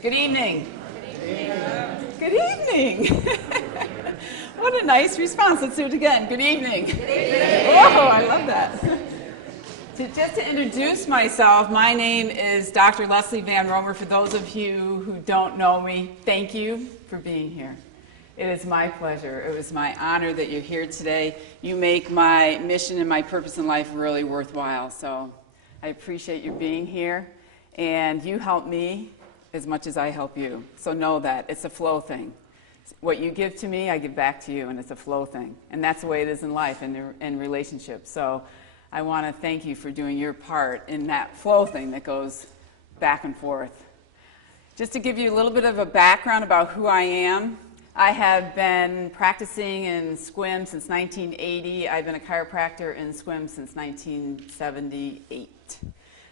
Good evening. Good evening. What a nice response. Let's do it again. Good evening. Good evening. Oh, I love that. Just to introduce myself, my name is Dr. Leslie Van Romer. For those of you who don't know me, thank you for being here. It is my pleasure. It was my honor that you're here today. You make my mission and my purpose in life really worthwhile. So I appreciate you being here. And you help me as much as I help you. So know that. It's a flow thing. What you give to me, I give back to you, and it's a flow thing. And that's the way it is in life and in relationships. So I want to thank you for doing your part in that flow thing that goes back and forth. Just to give you a little bit of a background about who I am, I have been practicing in SQUIM since 1980. I've been a chiropractor in SQUIM since 1978.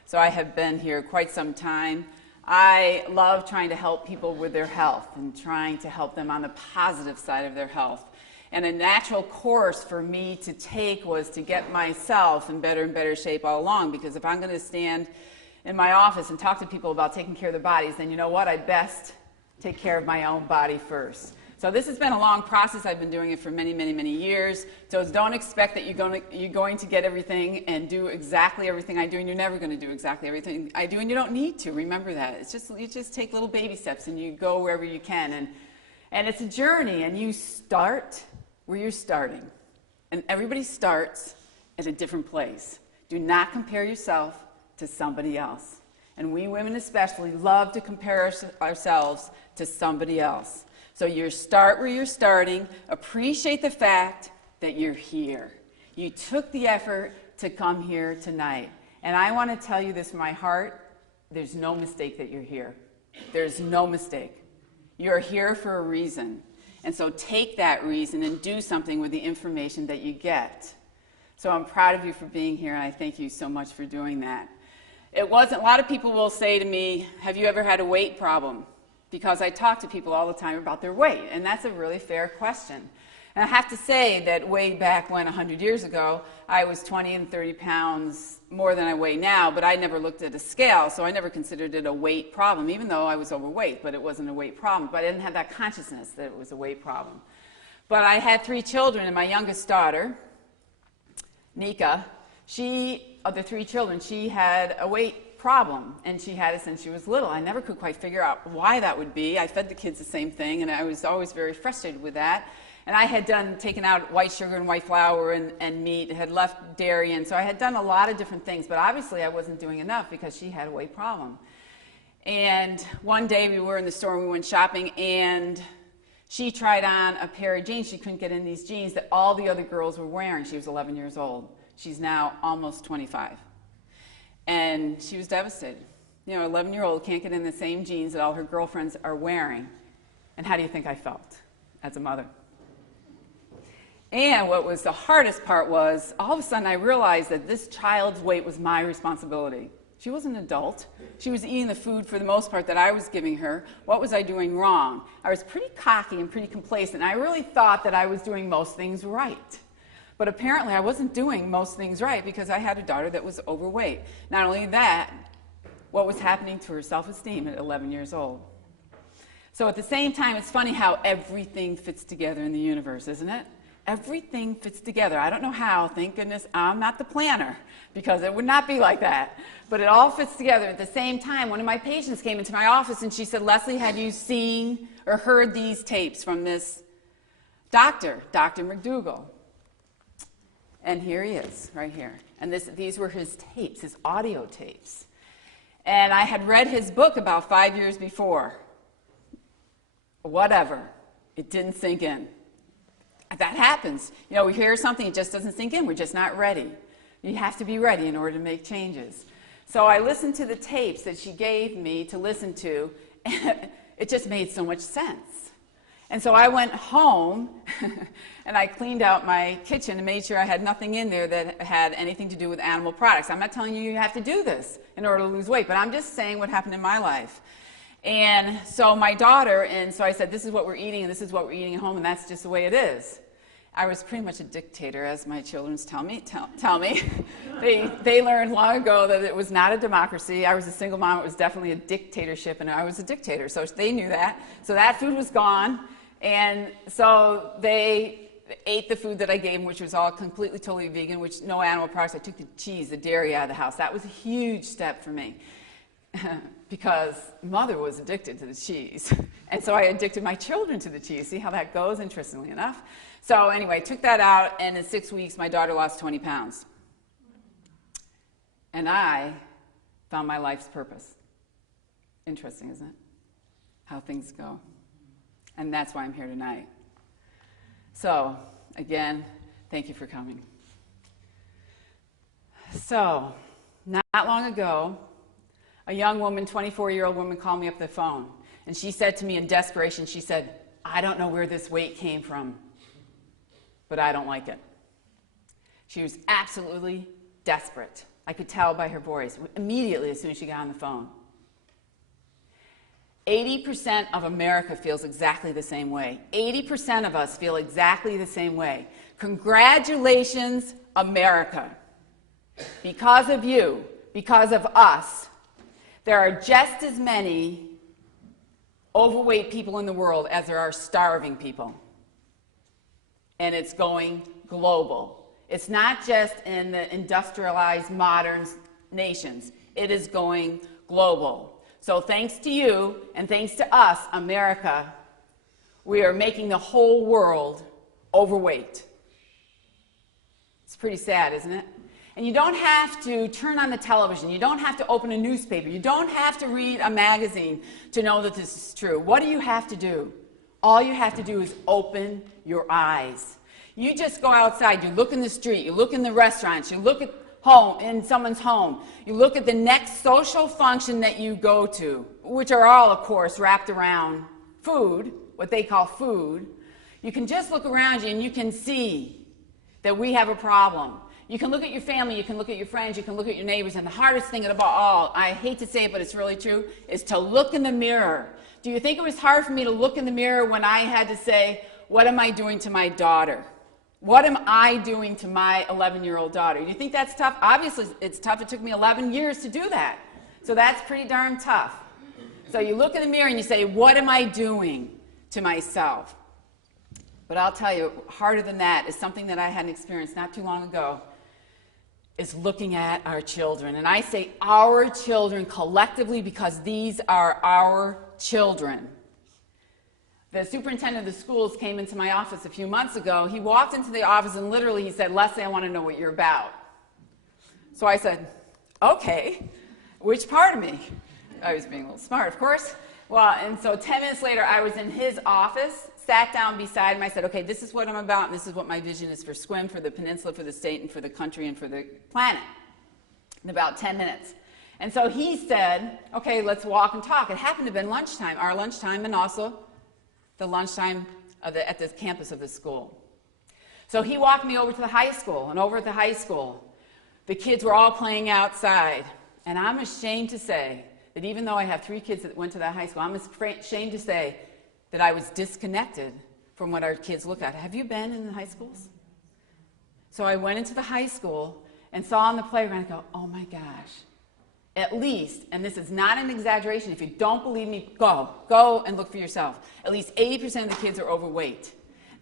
So I have been here quite some time. I love trying to help people with their health and trying to help them on the positive side of their health. And a natural course for me to take was to get myself in better and better shape all along, because if I'm going to stand in my office and talk to people about taking care of their bodies, then you know what? I best take care of my own body first. So this has been a long process. I've been doing it for many, many, many years. So don't expect that you're going to get everything and do exactly everything I do, and you're never going to do exactly everything I do, and you don't need to. Remember that. It's just, you just take little baby steps and you go wherever you can. And it's a journey, and you start where you're starting. And everybody starts at a different place. Do not compare yourself to somebody else. And we women especially love to compare ourselves to somebody else. So you start where you're starting. Appreciate the fact that you're here. You took the effort to come here tonight. And I want to tell you this from my heart. There's no mistake that you're here. There's no mistake. You're here for a reason. And so take that reason and do something with the information that you get. So I'm proud of you for being here, and I thank you so much for doing that. A lot of people will say to me, have you ever had a weight problem? Because I talk to people all the time about their weight, and that's a really fair question. And I have to say that way back when, 100 years ago, I was 20 and 30 pounds more than I weigh now, but I never looked at a scale, so I never considered it a weight problem, even though I was overweight, but it wasn't a weight problem. But I didn't have that consciousness that it was a weight problem. But I had 3 children, and my youngest daughter, Nika, of the 3 children, she had a weight problem, and she had it since she was little. I never could quite figure out why that would be. I fed the kids the same thing, and I was always very frustrated with that. And I had taken out white sugar and white flour and meat, had left dairy, and so I had done a lot of different things, but obviously I wasn't doing enough because she had a weight problem. And one day we were in the store and we went shopping, and she tried on a pair of jeans. She couldn't get in these jeans that all the other girls were wearing. She was 11 years old. She's now almost 25. And she was devastated. You know, an 11-year-old can't get in the same jeans that all her girlfriends are wearing. And how do you think I felt as a mother? And what was the hardest part was, all of a sudden I realized that this child's weight was my responsibility. She was an adult. She was eating the food for the most part that I was giving her. What was I doing wrong? I was pretty cocky and pretty complacent. I really thought that I was doing most things right. But apparently I wasn't doing most things right because I had a daughter that was overweight. Not only that, what was happening to her self-esteem at 11 years old. So at the same time, it's funny how everything fits together in the universe, isn't it? Everything fits together. I don't know how. Thank goodness I'm not the planner, because it would not be like that. But it all fits together. At the same time, one of my patients came into my office and she said, Leslie, have you seen or heard these tapes from this doctor, Dr. McDougall? And here he is, right here. And these were his tapes, his audio tapes. And I had read his book about 5 years before. Whatever. It didn't sink in. That happens. You know, we hear something, it just doesn't sink in. We're just not ready. You have to be ready in order to make changes. So I listened to the tapes that she gave me to listen to, and it just made so much sense. And so I went home and I cleaned out my kitchen and made sure I had nothing in there that had anything to do with animal products. I'm not telling you you have to do this in order to lose weight, but I'm just saying what happened in my life. And so my daughter, and so I said, this is what we're eating, and this is what we're eating at home, and that's just the way it is. I was pretty much a dictator, as my children tell me. They learned long ago that it was not a democracy. I was a single mom. It was definitely a dictatorship, and I was a dictator. So they knew that. So that food was gone, and so they ate the food that I gave them, which was all completely, totally vegan, which no animal products. I took the cheese, the dairy out of the house. That was a huge step for me because mother was addicted to the cheese. And so I addicted my children to the cheese. See how that goes, interestingly enough. So anyway, took that out, and in 6 weeks, my daughter lost 20 pounds. And I found my life's purpose. Interesting, isn't it? How things go. And that's why I'm here tonight. So, again, thank you for coming. So, not long ago, a young woman, 24-year-old woman, called me up the phone. And she said to me in desperation, she said, I don't know where this weight came from, but I don't like it. She was absolutely desperate. I could tell by her voice immediately as soon as she got on the phone. 80% of America feels exactly the same way. 80% of us feel exactly the same way. Congratulations, America. Because of you, because of us, there are just as many overweight people in the world as there are starving people. And it's going global. It's not just in the industrialized modern nations. It is going global. So thanks to you and thanks to us, America, we are making the whole world overweight. It's pretty sad, isn't it? And you don't have to turn on the television. You don't have to open a newspaper. You don't have to read a magazine to know that this is true. What do you have to do? All you have to do is open your eyes. You just go outside. You look in the street. You look in the restaurants. You look at home, in someone's home. You look at the next social function that you go to, which are all, of course, wrapped around food, what they call food. You can just look around you and you can see that we have a problem. You can look at your family, you can look at your friends, you can look at your neighbors, and the hardest thing of all, I hate to say it, but it's really true, is to look in the mirror. Do you think it was hard for me to look in the mirror when I had to say, what am I doing to my daughter? What am I doing to my 11-year-old daughter? Do you think that's tough? Obviously, it's tough. It took me 11 years to do that. So that's pretty darn tough. So you look in the mirror and you say, what am I doing to myself? But I'll tell you, harder than that is something that I had experienced not too long ago, is looking at our children. And I say our children collectively because these are our children. The superintendent of the schools came into my office a few months ago. He walked into the office and literally he said, Leslie, I want to know what you're about. So I said, okay, which part of me? I was being a little smart, of course. Well, and so 10 minutes later, I was in his office, sat down beside him. I said, okay, this is what I'm about, and this is what my vision is for SWIM, for the peninsula, for the state, and for the country, and for the planet, in about 10 minutes. And so he said, okay, let's walk and talk. It happened to have been lunchtime, our lunchtime, and also the lunchtime at the campus of the school. So he walked me over to the high school, and over at the high school, the kids were all playing outside. And I'm ashamed to say that even though I have 3 kids that went to that high school, I'm ashamed to say that I was disconnected from what our kids look at. Have you been in the high schools? So I went into the high school and saw on the playground and go, oh my gosh, at least, and this is not an exaggeration, if you don't believe me, go and look for yourself. At least 80% of the kids are overweight.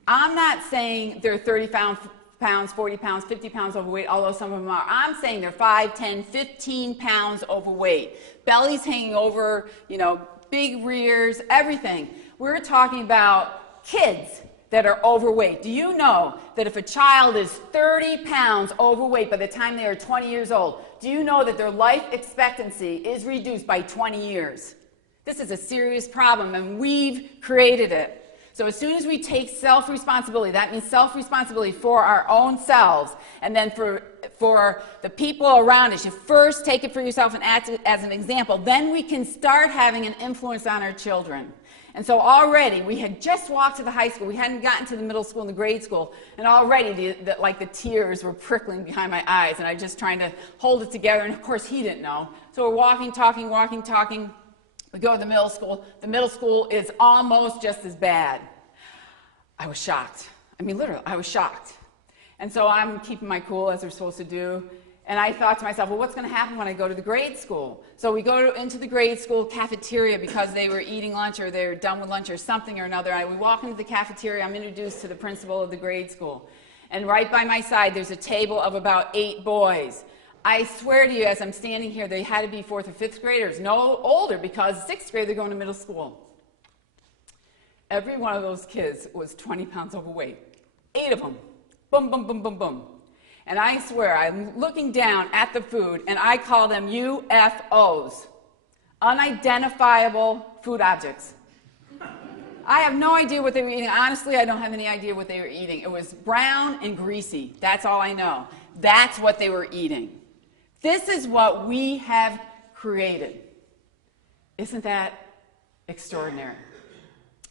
I'm not saying they're 30 pounds, 40 pounds, 50 pounds overweight, although some of them are. I'm saying they're 5, 10, 15 pounds overweight. Bellies hanging over, big rears, everything. We're talking about kids that are overweight. Do you know that if a child is 30 pounds overweight by the time they are 20 years old, do you know that their life expectancy is reduced by 20 years? This is a serious problem, and we've created it. So as soon as we take self-responsibility, that means self-responsibility for our own selves, and then for the people around us, you first take it for yourself and act as an example, then we can start having an influence on our children. And so already, we had just walked to the high school, we hadn't gotten to the middle school and the grade school, and already the tears were prickling behind my eyes, and I was just trying to hold it together, and of course he didn't know. So we're walking, talking, we go to the middle school is almost just as bad. I was shocked. I mean, literally, I was shocked. And so I'm keeping my cool, as we're supposed to do. And I thought to myself, well, what's going to happen when I go to the grade school? So we go into the grade school cafeteria because they were eating lunch or they're done with lunch or something or another. We walk into the cafeteria. I'm introduced to the principal of the grade school. And right by my side, there's a table of about 8 boys. I swear to you, as I'm standing here, they had to be 4th or 5th graders, no older, because 6th grade, they're going to middle school. Every one of those kids was 20 pounds overweight. 8 of them. Boom, boom, boom, boom, boom. And I swear, I'm looking down at the food, and I call them UFOs, unidentifiable food objects. I have no idea what they were eating. Honestly, I don't have any idea what they were eating. It was brown and greasy. That's all I know. That's what they were eating. This is what we have created. Isn't that extraordinary?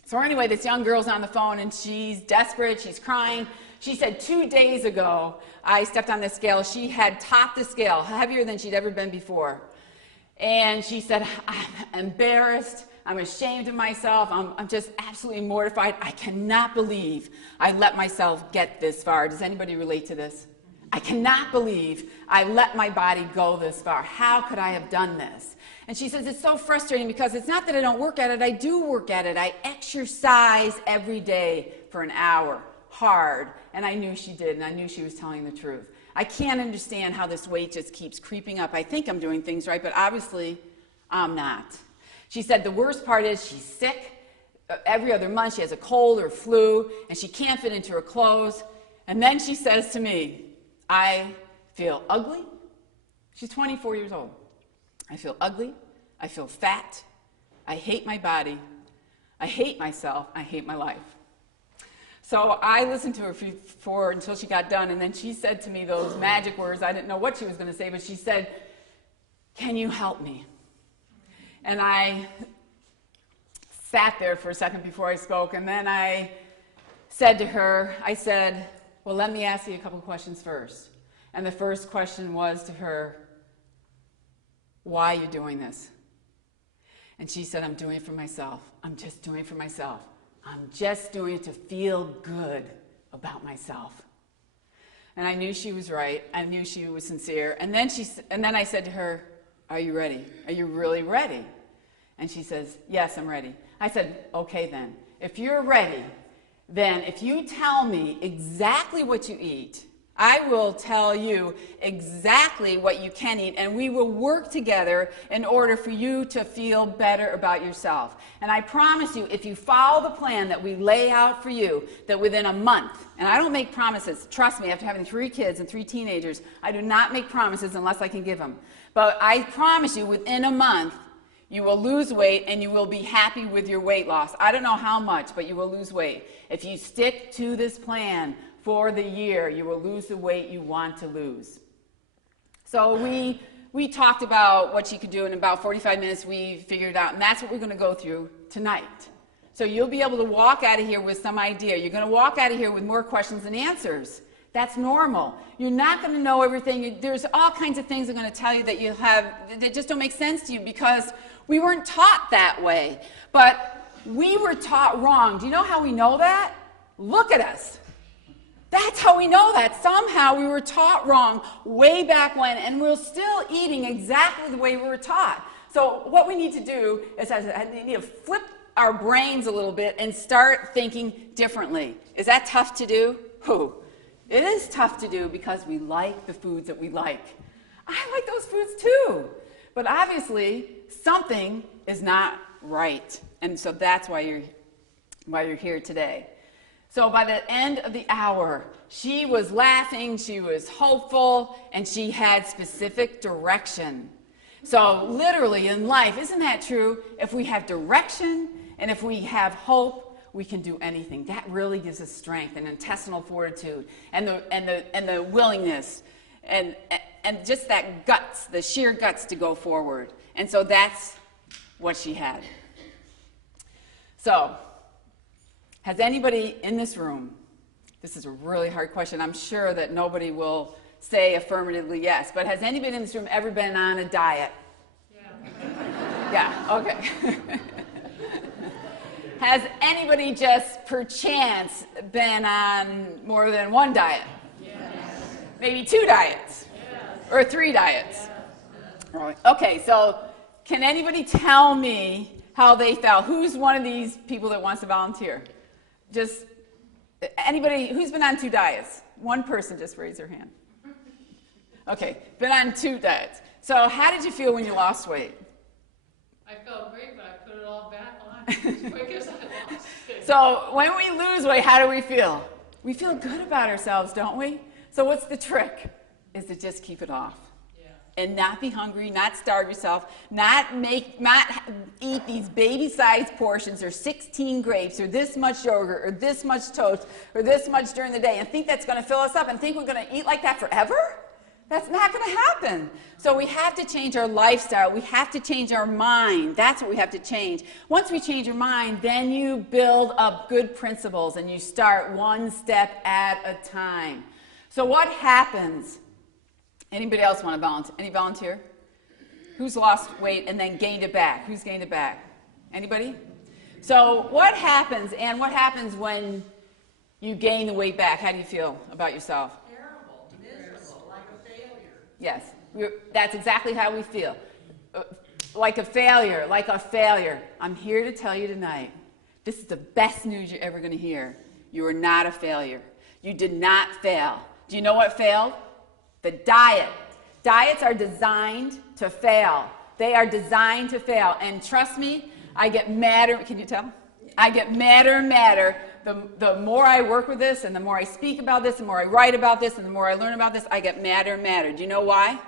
So anyway, this young girl's on the phone, and she's desperate. She's crying. She said 2 days ago, I stepped on the scale. She had topped the scale, heavier than she'd ever been before. And she said, I'm embarrassed. I'm ashamed of myself. I'm just absolutely mortified. I cannot believe I let myself get this far. Does anybody relate to this? I cannot believe I let my body go this far. How could I have done this? And she says, it's so frustrating because it's not that I don't work at it. I do work at it. I exercise every day for an hour, hard. And I knew she did, and I knew she was telling the truth. I can't understand how this weight just keeps creeping up. I think I'm doing things right, but obviously I'm not. She said the worst part is she's sick. Every other month she has a cold or flu, and she can't fit into her clothes. And then she says to me, I feel ugly. She's 24 years old. I feel ugly. I feel fat. I hate my body. I hate myself. I hate my life. So I listened to her until she got done, and then she said to me those magic words. I didn't know what she was going to say, but she said, can you help me? And I sat there for a second before I spoke, and then I said to her, I said, well, let me ask you a couple questions first. And the first question was to her, why are you doing this? And she said, I'm doing it for myself. I'm just doing it for myself. I'm just doing it to feel good about myself. And I knew she was right. I knew she was sincere. And then I said to her, are you ready? Are you really ready? And she says, yes, I'm ready. I said, okay then. If you're ready, then if you tell me exactly what you eat, I will tell you exactly what you can eat, and we will work together in order for you to feel better about yourself. And I promise you, if you follow the plan that we lay out for you, that within a month, and I don't make promises, trust me, after having 3 kids and 3 teenagers, I do not make promises unless I can give them. But I promise you, within a month, you will lose weight and you will be happy with your weight loss. I don't know how much, but you will lose weight. If you stick to this plan for the year, you will lose the weight you want to lose. So we talked about what she could do. In about 45 minutes, we figured it out. And that's what we're going to go through tonight. So you'll be able to walk out of here with some idea. You're going to walk out of here with more questions than answers. That's normal. You're not going to know everything. There's all kinds of things I'm going to tell you that you have that just don't make sense to you because we weren't taught that way. But we were taught wrong. Do you know how we know that? Look at us. That's how we know that. Somehow we were taught wrong way back when, and we're still eating exactly the way we were taught. So what we need to do is we need to flip our brains a little bit and start thinking differently. Is that tough to do? It is tough to do because we like the foods that we like. I like those foods too. But obviously, something is not right. And so that's why you're here today. So by the end of the hour, she was laughing, she was hopeful, and she had specific direction. So literally in life, isn't that true? If we have direction and if we have hope, we can do anything. That really gives us strength and intestinal fortitude and the willingness and just that guts, the sheer guts to go forward. And so that's what she had. So, has anybody in this room, this is a really hard question, I'm sure that nobody will say affirmatively yes, but has anybody in this room ever been on a diet? Yeah, okay. Has anybody just perchance been on more than one diet? Yes. Maybe 2 diets? Yes. Or 3 diets? Yes. Okay, so can anybody tell me how they felt? Who's one of these people that wants to volunteer? Just anybody who's been on 2 diets? One person just raise their hand. Okay, been on 2 diets. So how did you feel when you lost weight? I felt great, but I put it all back on as quick as I lost it. So when we lose weight, how do we feel? We feel good about ourselves, don't we? So what's the trick? Is to just keep it off. Yeah. And not be hungry, not starve yourself, not eat these baby-sized portions or 16 grapes or this much yogurt or this much toast or this much during the day and think that's going to fill us up and think we're going to eat like that forever? That's not going to happen. So we have to change our lifestyle. We have to change our mind. That's what we have to change. Once we change your mind, then you build up good principles and you start one step at a time. So what happens? Anybody else want to volunteer? Any volunteer? Who's lost weight and then gained it back? Who's gained it back? Anybody? So what happens, and what happens when you gain the weight back? How do you feel about yourself? Yes, that's exactly how we feel. Like a failure, like a failure. I'm here to tell you tonight, this is the best news you're ever going to hear. You are not a failure. You did not fail. Do you know what failed? The diet. Diets are designed to fail. They are designed to fail. And trust me, I get madder. Can you tell? I get madder and madder. The more I work with this and the more I speak about this, the more I write about this and the more I learn about this, I get madder and madder. Do you know why?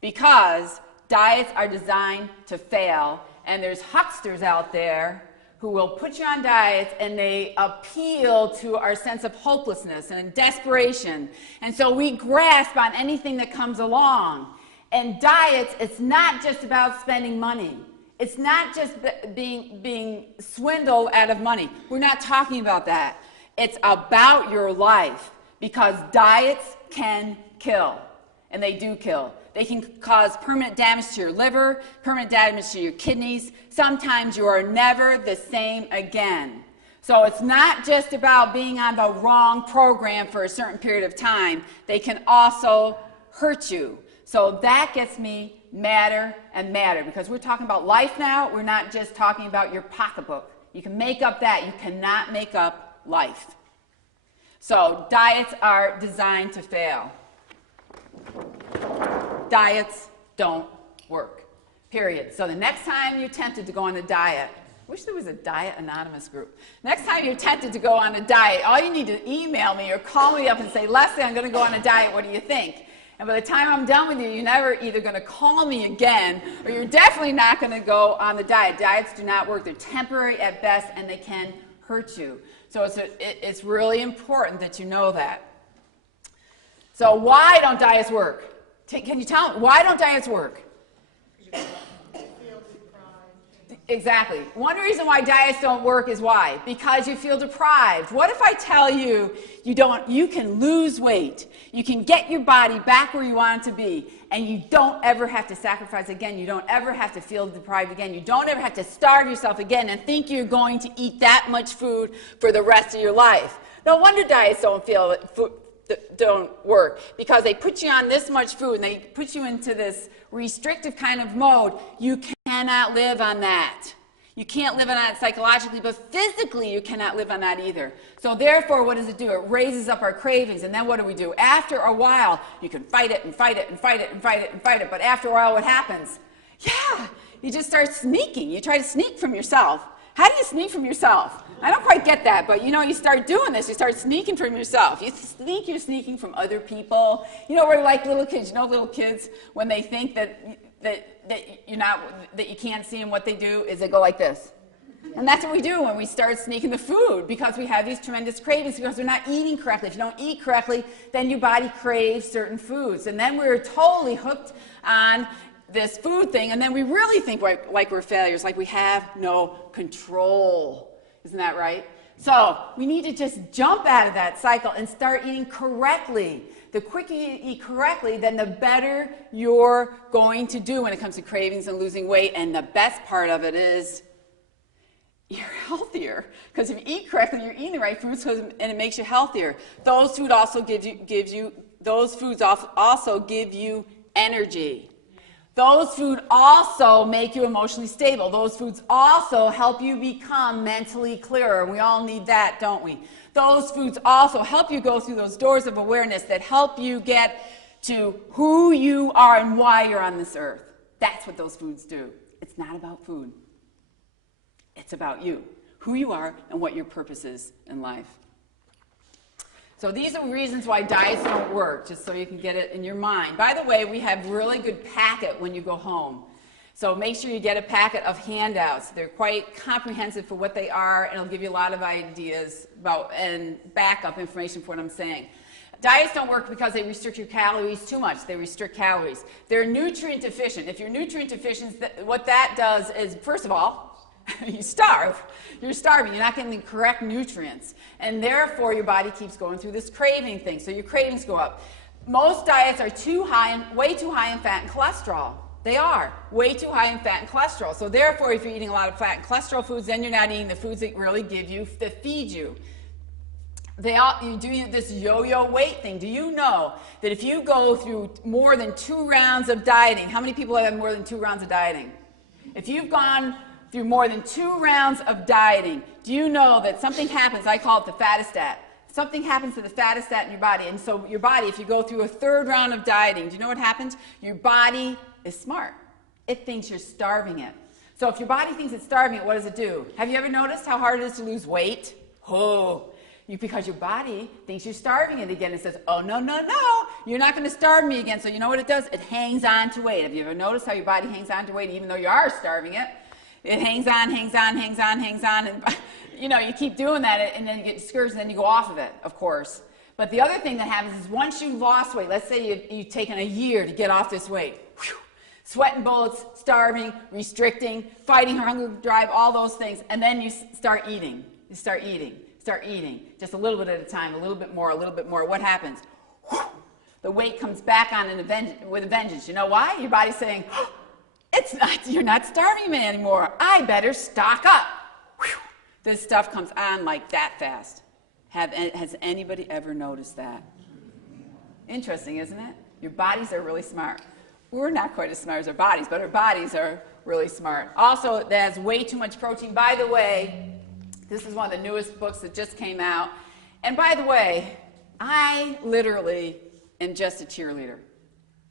Because diets are designed to fail, and there's hucksters out there who will put you on diets and they appeal to our sense of hopelessness and desperation. And so we grasp on anything that comes along. And diets, it's not just about spending money. It's not just being swindled out of money. We're not talking about that. It's about your life, because diets can kill, and they do kill. They can cause permanent damage to your liver, permanent damage to your kidneys. Sometimes you are never the same again. So it's not just about being on the wrong program for a certain period of time. They can also hurt you. So that gets me madder and madder, because we're talking about life now. We're not just talking about your pocketbook. You can make up that. You cannot make up life. So diets are designed to fail. Diets don't work, period. So the next time you're tempted to go on a diet, I wish there was a Diet Anonymous group. Next time you're tempted to go on a diet, all you need to email me or call me up and say, Leslie, I'm going to go on a diet. What do you think? And by the time I'm done with you, you're never either going to call me again, or you're definitely not going to go on the diet. Diets do not work. They're temporary at best, and they can hurt you. So it's really important that you know that. So why don't diets work? Can you tell me, why don't diets work? Exactly. One reason why diets don't work is why? Because you feel deprived. What if I tell you you can lose weight, you can get your body back where you want it to be, and you don't ever have to sacrifice again, you don't ever have to feel deprived again, you don't ever have to starve yourself again and think you're going to eat that much food for the rest of your life. No wonder diets don't work, because they put you on this much food and they put you into this restrictive kind of mode. You cannot live on that. You can't live on that psychologically, but physically you cannot live on that either. So therefore, what does it do? It raises up our cravings, and then what do? After a while, you can fight it and fight it and fight it and fight it and fight it, but after a while, what happens? Yeah, you just start sneaking. You try to sneak from yourself. How do you sneak from yourself? I don't quite get that, but you start doing this. You start sneaking from yourself. You're sneaking from other people. We're like little kids. Little kids, when they think that you can't see them, what they do is they go like this. And that's what we do when we start sneaking the food, because we have these tremendous cravings, because we're not eating correctly. If you don't eat correctly, then your body craves certain foods. And then we're totally hooked on this food thing, and then we really think like we're failures, like we have no control. Isn't that right? So we need to just jump out of that cycle and start eating correctly. The quicker you eat correctly, then the better you're going to do when it comes to cravings and losing weight. And the best part of it is you're healthier. Because if you eat correctly, you're eating the right foods, and it makes you healthier. Those foods also give you energy. Those foods also make you emotionally stable. Those foods also help you become mentally clearer. We all need that, don't we? Those foods also help you go through those doors of awareness that help you get to who you are and why you're on this earth. That's what those foods do. It's not about food. It's about you, who you are, and what your purpose is in life. So these are reasons why diets don't work, just so you can get it in your mind. By the way, we have really good packet when you go home. So make sure you get a packet of handouts. They're quite comprehensive for what they are, and it'll give you a lot of ideas about and backup information for what I'm saying. Diets don't work because they restrict your calories too much. They restrict calories. They're nutrient deficient. If you're nutrient deficient, what that does is, first of all, you starve. You're starving. You're not getting the correct nutrients. And therefore, your body keeps going through this craving thing. So your cravings go up. Most diets are way too high in fat and cholesterol. They are way too high in fat and cholesterol. So therefore, if you're eating a lot of fat and cholesterol foods, then you're not eating the foods that really that feed you. You do this yo-yo weight thing. Do you know that if you go through more than 2 rounds of dieting, how many people have more than 2 rounds of dieting? If you've gone through more than 2 rounds of dieting, do you know that something happens? I call it the fattistat. Something happens to the fattistat in your body. And so your body, if you go through a 3rd round of dieting, do you know what happens? Your body is smart. It thinks you're starving it. So if your body thinks it's starving it, what does it do? Have you ever noticed how hard it is to lose weight? Because your body thinks you're starving it again. It says, oh, no, no, no, you're not going to starve me again. So you know what it does? It hangs on to weight. Have you ever noticed how your body hangs on to weight even though you are starving it? It hangs on, hangs on, hangs on, hangs on, and you keep doing that, and then you get discouraged, and then you go off of it, of course. But the other thing that happens is once you've lost weight, let's say you've taken a year to get off this weight, sweating bullets, starving, restricting, fighting hunger drive, all those things, and then you start eating. You start eating, just a little bit at a time, a little bit more, a little bit more. What happens? The weight comes back on with a vengeance. You know why? Your body's saying, you're not starving me anymore. I better stock up. This stuff comes on like that fast. Has anybody ever noticed that? Interesting, isn't it? Your bodies are really smart. We're not quite as smart as our bodies, but our bodies are really smart. Also, it has way too much protein. By the way, this is one of the newest books that just came out. And by the way, I literally am just a cheerleader.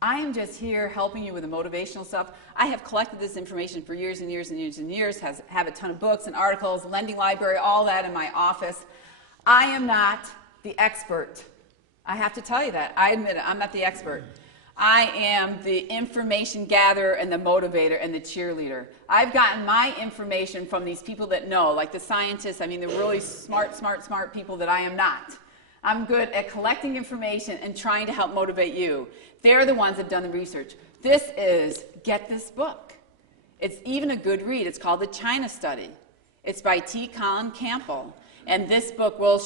I am just here helping you with the motivational stuff. I have collected this information for years and years and years and years, have a ton of books and articles, lending library, all that in my office. I am not the expert. I have to tell you that. I admit it. I'm not the expert. I am the information gatherer and the motivator and the cheerleader. I've gotten my information from these people that know, like the scientists. I mean, the really smart people that I am not. I'm good at collecting information and trying to help motivate you. They're the ones that have done the research. Get this book. It's even a good read. It's called The China Study. It's by T. Colin Campbell. And this book will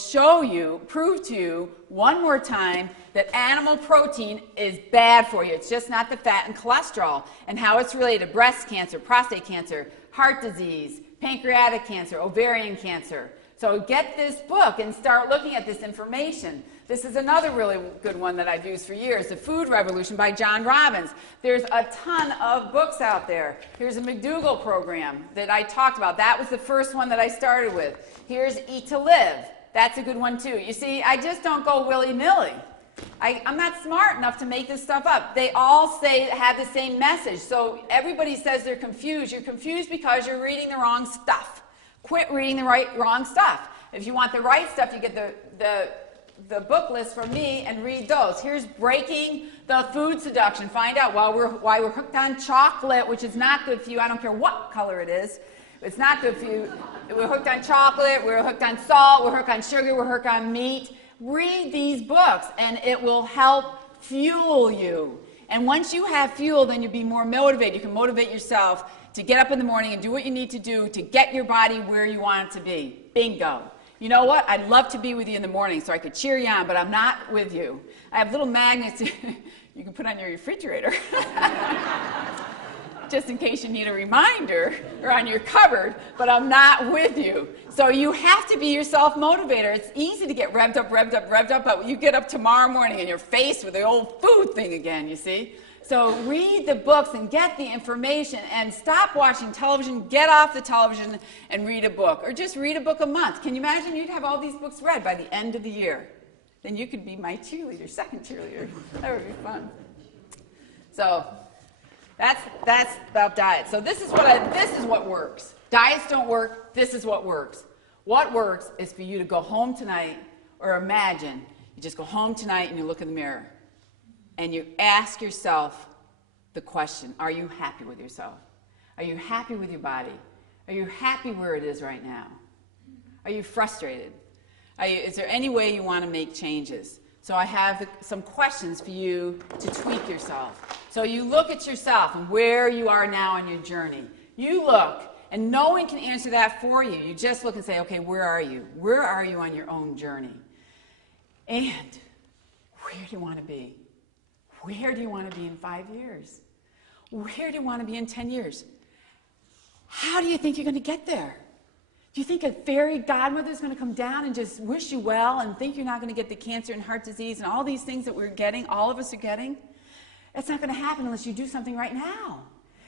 prove to you one more time that animal protein is bad for you. It's just not the fat and cholesterol, and how it's related to breast cancer, prostate cancer, heart disease, pancreatic cancer, ovarian cancer. So get this book and start looking at this information. This is another really good one that I've used for years, The Food Revolution by John Robbins. There's a ton of books out there. Here's a McDougall program that I talked about. That was the first one that I started with. Here's Eat to Live. That's a good one too. You see, I just don't go willy-nilly. I'm not smart enough to make this stuff up. They all have the same message. So everybody says they're confused. You're confused because you're reading the wrong stuff. Quit reading the wrong stuff. If you want the right stuff, you get the book list from me and read those. Here's Breaking the Food Seduction. Find out why we're hooked on chocolate, which is not good for you. I don't care what color it is. It's not good for you. We're hooked on chocolate. We're hooked on salt. We're hooked on sugar. We're hooked on meat. Read these books, and it will help fuel you. And once you have fuel, then you'll be more motivated. You can motivate yourself to get up in the morning and do what you need to do to get your body where you want it to be. Bingo. You know what? I'd love to be with you in the morning so I could cheer you on, but I'm not with you. I have little magnets you can put on your refrigerator. just in case you need a reminder, or on your cupboard, but I'm not with you. So you have to be your self-motivator. It's easy to get revved up, but you get up tomorrow morning and you're faced with the old food thing again, you see? So read the books and get the information and stop watching television, get off the television and read a book, or just read a book a month. Can you imagine you'd have all these books read by the end of the year? Then you could be my cheerleader, second cheerleader. That would be fun. So that's about diet. So this is what works. Diets don't work. This is what works. What works is for you to go home tonight, or imagine you just go home tonight and you look in the mirror and you ask yourself the question, are you happy with yourself? Are you happy with your body? Are you happy where it is right now? Are you frustrated? Is there any way you want to make changes? So I have some questions for you to tweak yourself. So you look at yourself and where you are now on your journey. You look, and no one can answer that for you. You just look and say, okay, where are you? Where are you on your own journey? And where do you want to be? Where do you want to be in 5 years? Where do you want to be in 10 years? How do you think you're going to get there? Do you think a fairy godmother is going to come down and just wish you well and think you're not going to get the cancer and heart disease and all these things that we're getting, all of us are getting? It's not going to happen unless you do something right now.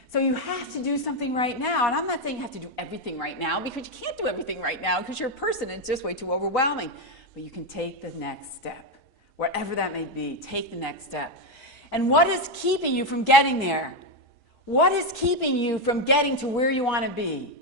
So you have to do something right now. And I'm not saying you have to do everything right now, because you can't do everything right now because you're a person and it's just way too overwhelming. But you can take the next step. Whatever that may be, take the next step. And what is keeping you from getting there? What is keeping you from getting to where you want to be?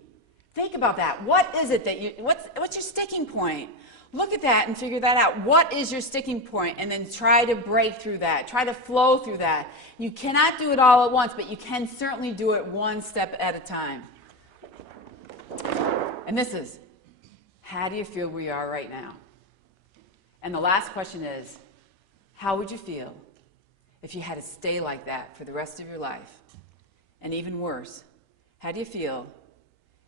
Think about that. What is it that what's your sticking point? Look at that and figure that out. What is your sticking point? And then try to break through that. Try to flow through that. You cannot do it all at once, but you can certainly do it one step at a time. And this is, how do you feel where you are right now? And the last question is, how would you feel if you had to stay like that for the rest of your life? And even worse, how do you feel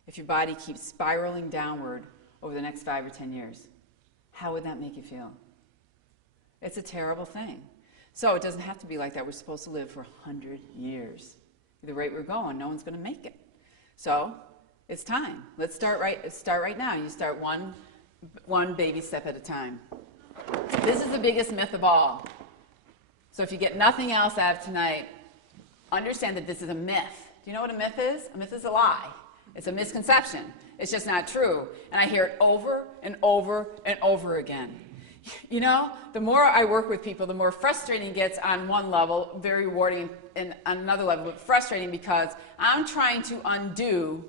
if your body keeps spiraling downward over the next 5 or 10 years? How would that make you feel? It's a terrible thing. So it doesn't have to be like that. We're supposed to live for 100 years. At the rate we're going, no one's going to make it. So it's time. Let's start right now. You start one baby step at a time. This is the biggest myth of all. So if you get nothing else out of tonight, understand that this is a myth. Do you know what a myth is? A myth is a lie. It's a misconception. It's just not true. And I hear it over and over and over again. You know, the more I work with people, the more frustrating it gets on one level, very rewarding and on another level, but frustrating because I'm trying to undo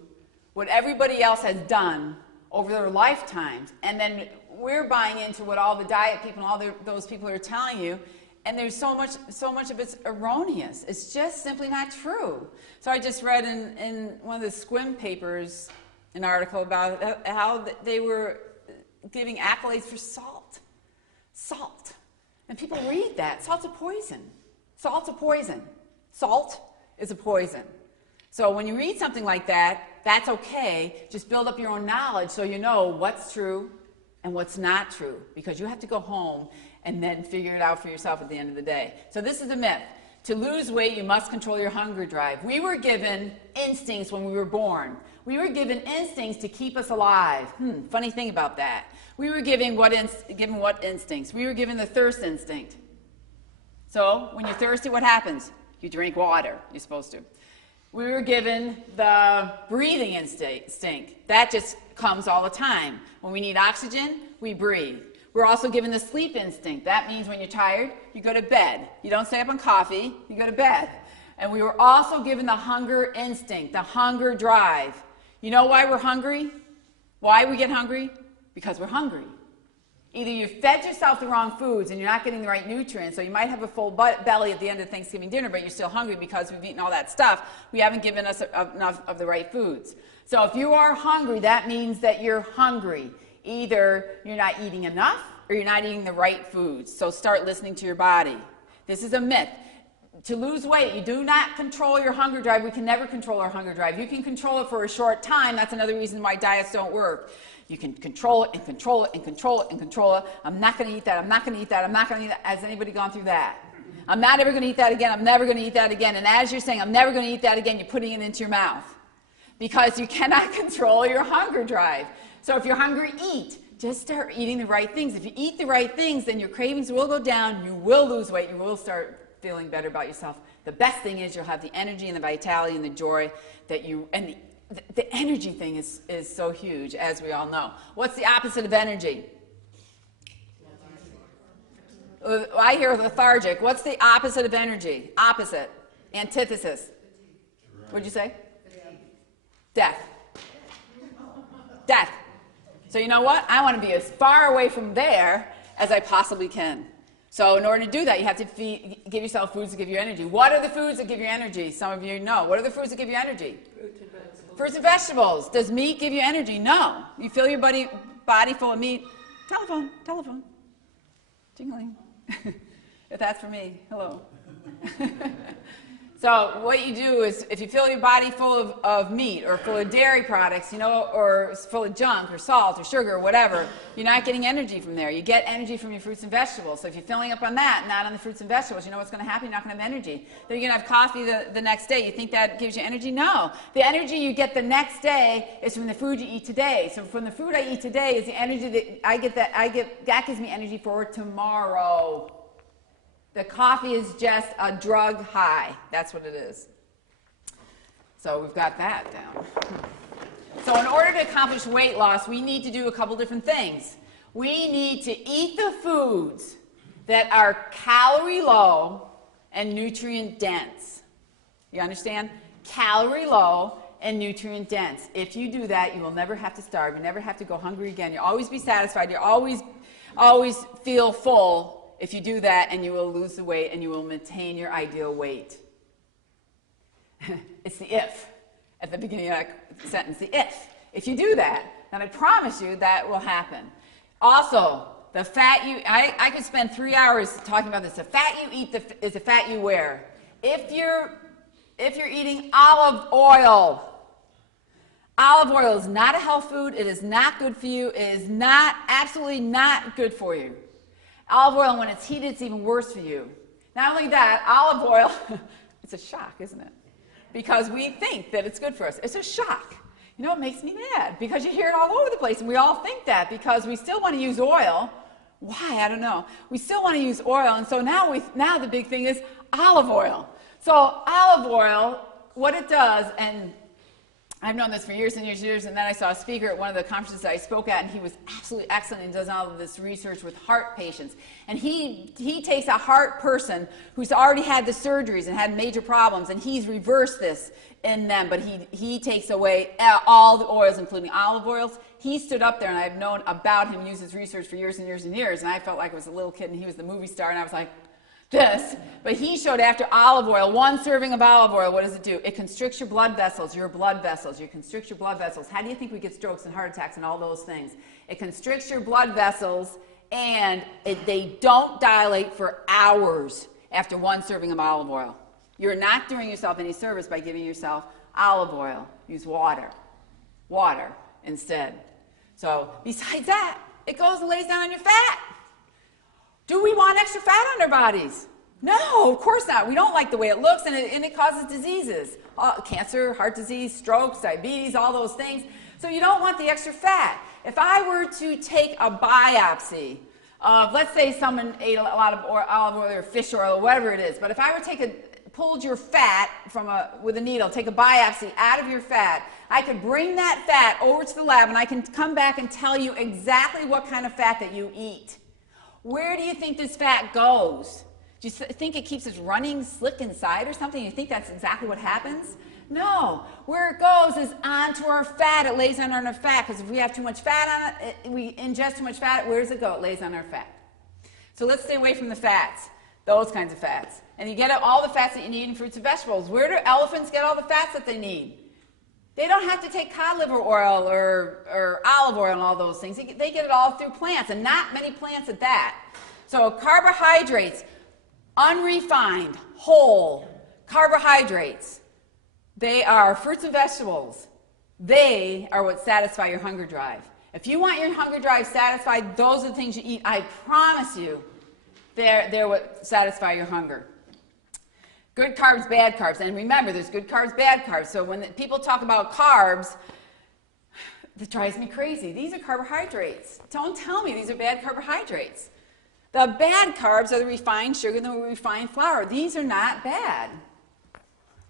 what everybody else has done over their lifetimes. And then we're buying into what all the diet people and all those people are telling you. And there's so much of it's erroneous. It's just simply not true. So I just read in one of the Squim papers an article about how they were giving accolades for salt. Salt. And people read that. Salt's a poison. Salt's a poison. Salt is a poison. So when you read something like that, that's okay. Just build up your own knowledge so you know what's true and what's not true. Because you have to go home and then figure it out for yourself at the end of the day. So this is a myth. To lose weight, you must control your hunger drive. We were given instincts when we were born. We were given instincts to keep us alive. Funny thing about that. We were given what instincts? We were given the thirst instinct. So when you're thirsty, what happens? You drink water. You're supposed to. We were given the breathing instinct. That just comes all the time. When we need oxygen, we breathe. We're also given the sleep instinct. That means when you're tired, you go to bed. You don't stay up on coffee, you go to bed. And we were also given the hunger instinct, the hunger drive. You know why we're hungry? Why we get hungry? Because we're hungry. Either you fed yourself the wrong foods and you're not getting the right nutrients, so you might have a full belly at the end of Thanksgiving dinner, but you're still hungry because we've eaten all that stuff. We haven't given us enough of the right foods. So if you are hungry, that means that you're hungry. Either you're not eating enough or you're not eating the right foods. So start listening to your body. This is a myth. To lose weight, you do not control your hunger drive. We can never control our hunger drive. You can control it for a short time. That's another reason why diets don't work. You can control it and control it and control it and control it. I'm not going to eat that. I'm not going to eat that. I'm not going to eat that. Has anybody gone through that? I'm not ever going to eat that again. I'm never going to eat that again. And as you're saying, I'm never going to eat that again, you're putting it into your mouth. Because you cannot control your hunger drive. So if you're hungry, eat. Just start eating the right things. If you eat the right things, then your cravings will go down. You will lose weight. You will start feeling better about yourself. The best thing is you'll have the energy and the vitality and the joy that you, and the energy thing is so huge, as we all know. What's the opposite of energy? I hear lethargic. What's the opposite of energy? Opposite. Antithesis. What'd you say? Death. Death. So you know what? I want to be as far away from there as I possibly can. So in order to do that, you have to give yourself foods that give you energy. What are the foods that give you energy? Some of you know. What are the foods that give you energy? Fruits and vegetables. Does meat give you energy? No. You fill your body full of meat. Telephone. Jingling. If that's for me, hello. So what you do is, if you fill your body full of meat or full of dairy products, you know, or full of junk or salt or sugar or whatever, you're not getting energy from there. You get energy from your fruits and vegetables. So if you're filling up on that, not on the fruits and vegetables, you know what's going to happen? You're not going to have energy. Then you're going to have coffee the next day. You think that gives you energy? No. The energy you get the next day is from the food you eat today. So from the food I eat today is the energy that I get, that gives me energy for tomorrow. The coffee is just a drug high. That's what it is. So we've got that down. So in order to accomplish weight loss, we need to do a couple different things. We need to eat the foods that are calorie low and nutrient dense. You understand? Calorie low and nutrient dense. If you do that, you will never have to starve. You never have to go hungry again. You'll always be satisfied. You'll always feel full. If you do that, and you will lose the weight, and you will maintain your ideal weight. It's the if at the beginning of that sentence, the if. If you do that, then I promise you that will happen. Also, the fat I could spend 3 hours talking about this. The fat you eat is the fat you wear. If you're eating olive oil is not a health food. It is not good for you. It is absolutely not good for you. Olive oil, when it's heated, it's even worse for you. Not only that, olive oil, it's a shock, isn't it? Because we think that it's good for us. It's a shock. You know, it makes me mad because you hear it all over the place, and we all think that because we still want to use oil. Why? I don't know. We still want to use oil, and so now the big thing is olive oil. So olive oil, what it does, and I've known this for years and years and years, and then I saw a speaker at one of the conferences that I spoke at, and he was absolutely excellent and does all of this research with heart patients. And he takes a heart person who's already had the surgeries and had major problems, and he's reversed this in them, but he takes away all the oils, including olive oils. He stood up there, and I've known about him, used his research for years and years and years, and I felt like I was a little kid, and he was the movie star, and I was like, this. But he showed after olive oil, 1 serving of olive oil, what does it do? It constricts your blood vessels, You constrict your blood vessels. How do you think we get strokes and heart attacks and all those things? It constricts your blood vessels, and they don't dilate for hours after 1 serving of olive oil. You're not doing yourself any service by giving yourself olive oil. Use water. Water instead. So besides that, it goes and lays down on your fat. Do we want extra fat on our bodies? No, of course not. We don't like the way it looks, and it causes diseases. Cancer, heart disease, strokes, diabetes, all those things. So you don't want the extra fat. If I were to take a biopsy of, let's say someone ate a lot of olive oil or fish oil or whatever it is, but if I were to pulled your fat with a needle, take a biopsy out of your fat, I could bring that fat over to the lab, and I can come back and tell you exactly what kind of fat that you eat. Where do you think this fat goes? Do you think it keeps us running slick inside or something? You think that's exactly what happens? No. Where it goes is onto our fat. It lays on our fat, because if we have too much fat on it, we ingest too much fat, where does it go? It lays on our fat. So let's stay away from the fats, those kinds of fats. And you get all the fats that you need in fruits and vegetables. Where do elephants get all the fats that they need? They don't have to take cod liver oil or olive oil and all those things. They get it all through plants, and not many plants at that. So carbohydrates, unrefined, whole carbohydrates, they are fruits and vegetables. They are what satisfy your hunger drive. If you want your hunger drive satisfied, those are the things you eat. I promise you, they're what satisfy your hunger. Good carbs, bad carbs. And remember, there's good carbs, bad carbs. So when people talk about carbs, that drives me crazy. These are carbohydrates. Don't tell me these are bad carbohydrates. The bad carbs are the refined sugar and the refined flour. These are not bad.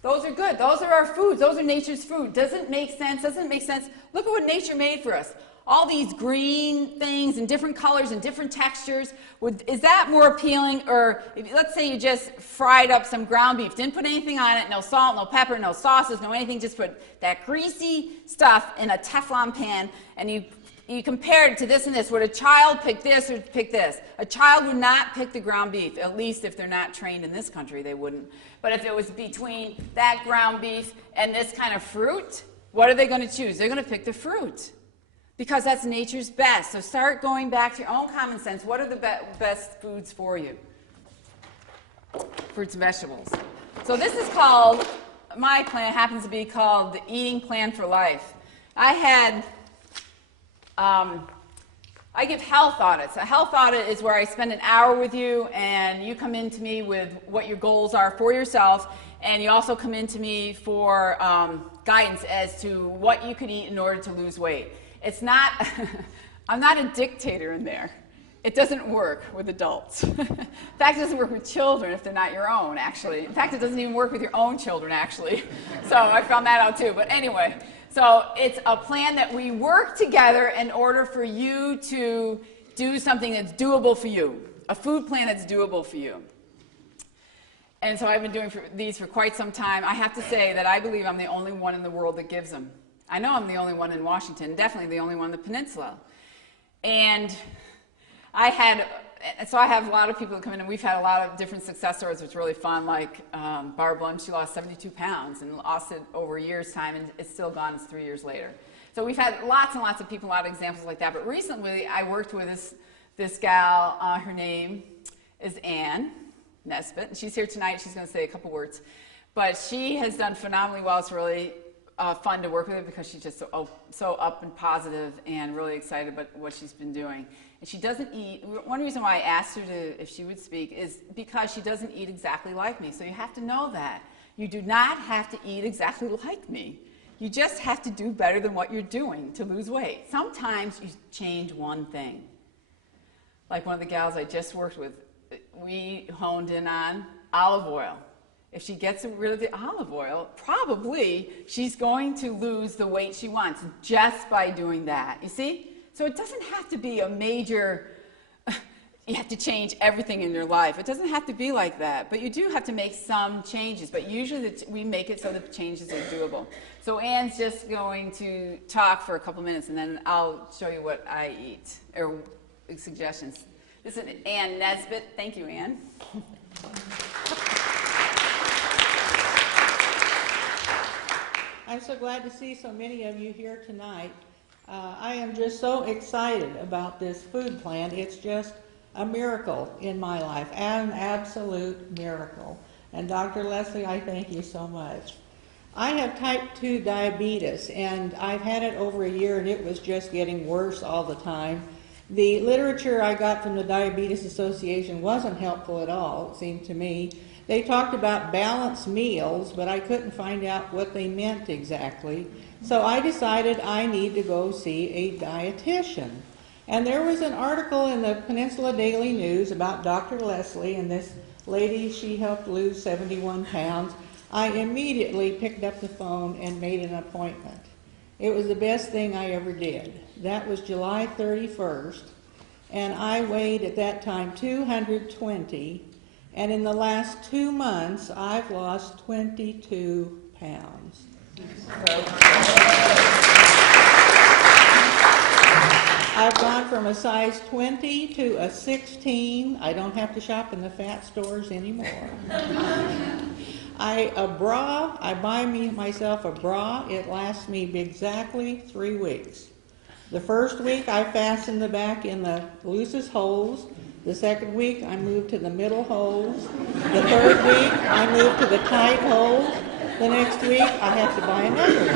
Those are good. Those are our foods. Those are nature's food. Doesn't make sense. Doesn't make sense. Look at what nature made for us. All these green things and different colors and different textures. Is that more appealing? Or let's say you just fried up some ground beef, didn't put anything on it, no salt, no pepper, no sauces, no anything, just put that greasy stuff in a Teflon pan, and you compared it to this and this. Would a child pick this or pick this? A child would not pick the ground beef, at least if they're not trained in this country, they wouldn't. But if it was between that ground beef and this kind of fruit, what are they going to choose? They're going to pick the fruit. Because that's nature's best. So start going back to your own common sense. What are the best foods for you? Fruits and vegetables. So this is called, my plan happens to be called the Eating Plan for Life. I give health audits. A health audit is where I spend an hour with you and you come in to me with what your goals are for yourself, and you also come in to me for guidance as to what you could eat in order to lose weight. It's not, I'm not a dictator in there. It doesn't work with adults. In fact, it doesn't work with children if they're not your own, actually. In fact, it doesn't even work with your own children, actually. So I found that out too. But anyway, so it's a plan that we work together in order for you to do something that's doable for you, a food plan that's doable for you. And so I've been doing these for quite some time. I have to say that I believe I'm the only one in the world that gives them. I know I'm the only one in Washington, definitely the only one in the peninsula. And I have a lot of people that come in, and we've had a lot of different success stories, which is really fun, like Barbara Blum, she lost 72 pounds and lost it over a year's time, and it's still gone, it's 3 years later. So we've had lots and lots of people, a lot of examples like that. But recently, I worked with this gal, her name is Ann Nesbitt, and she's here tonight. She's going to say a couple words. But she has done phenomenally well. It's really fun to work with her because she's just so up and positive and really excited about what she's been doing. And she doesn't eat. One reason why I asked her if she would speak is because she doesn't eat exactly like me. So you have to know that. You do not have to eat exactly like me. You just have to do better than what you're doing to lose weight. Sometimes you change one thing. Like one of the gals I just worked with, we honed in on olive oil. If she gets rid of the olive oil, probably she's going to lose the weight she wants just by doing that. You see? So it doesn't have to be a major, you have to change everything in your life. It doesn't have to be like that. But you do have to make some changes. But usually we make it so the changes are doable. So Ann's just going to talk for a couple minutes, and then I'll show you what I eat, or suggestions. This is Ann Nesbitt. Thank you, Ann. I'm so glad to see so many of you here tonight. I am just so excited about this food plan. It's just a miracle in my life, an absolute miracle. And Dr. Leslie, I thank you so much. I have type 2 diabetes, and I've had it over a year, and it was just getting worse all the time. The literature I got from the Diabetes Association wasn't helpful at all, it seemed to me. They talked about balanced meals, but I couldn't find out what they meant exactly. So I decided I need to go see a dietitian. And there was an article in the Peninsula Daily News about Dr. Leslie and this lady, she helped lose 71 pounds. I immediately picked up the phone and made an appointment. It was the best thing I ever did. That was July 31st, and I weighed at that time 220. And in the last 2 months, I've lost 22 pounds. I've gone from a size 20 to a 16. I don't have to shop in the fat stores anymore. I buy myself a bra. It lasts me exactly 3 weeks. The first week, I fasten the back in the loosest holes. The second week, I move to the middle holes. The third week, I move to the tight holes. The next week, I have to buy another one.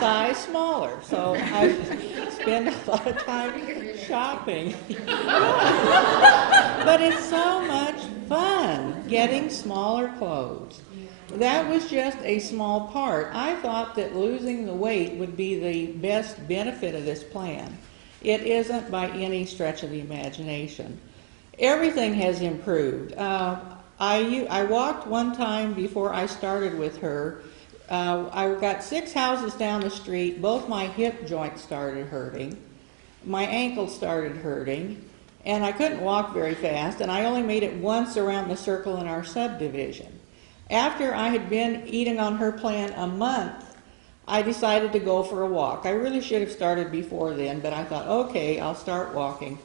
size smaller. So I spend a lot of time shopping. But it's so much fun getting smaller clothes. That was just a small part. I thought that losing the weight would be the best benefit of this plan. It isn't by any stretch of the imagination. Everything has improved. I walked one time before I started with her. I got 6 houses down the street. Both my hip joints started hurting. My ankles started hurting. And I couldn't walk very fast. And I only made it once around the circle in our subdivision. After I had been eating on her plan a month, I decided to go for a walk. I really should have started before then, but I thought, okay, I'll start walking.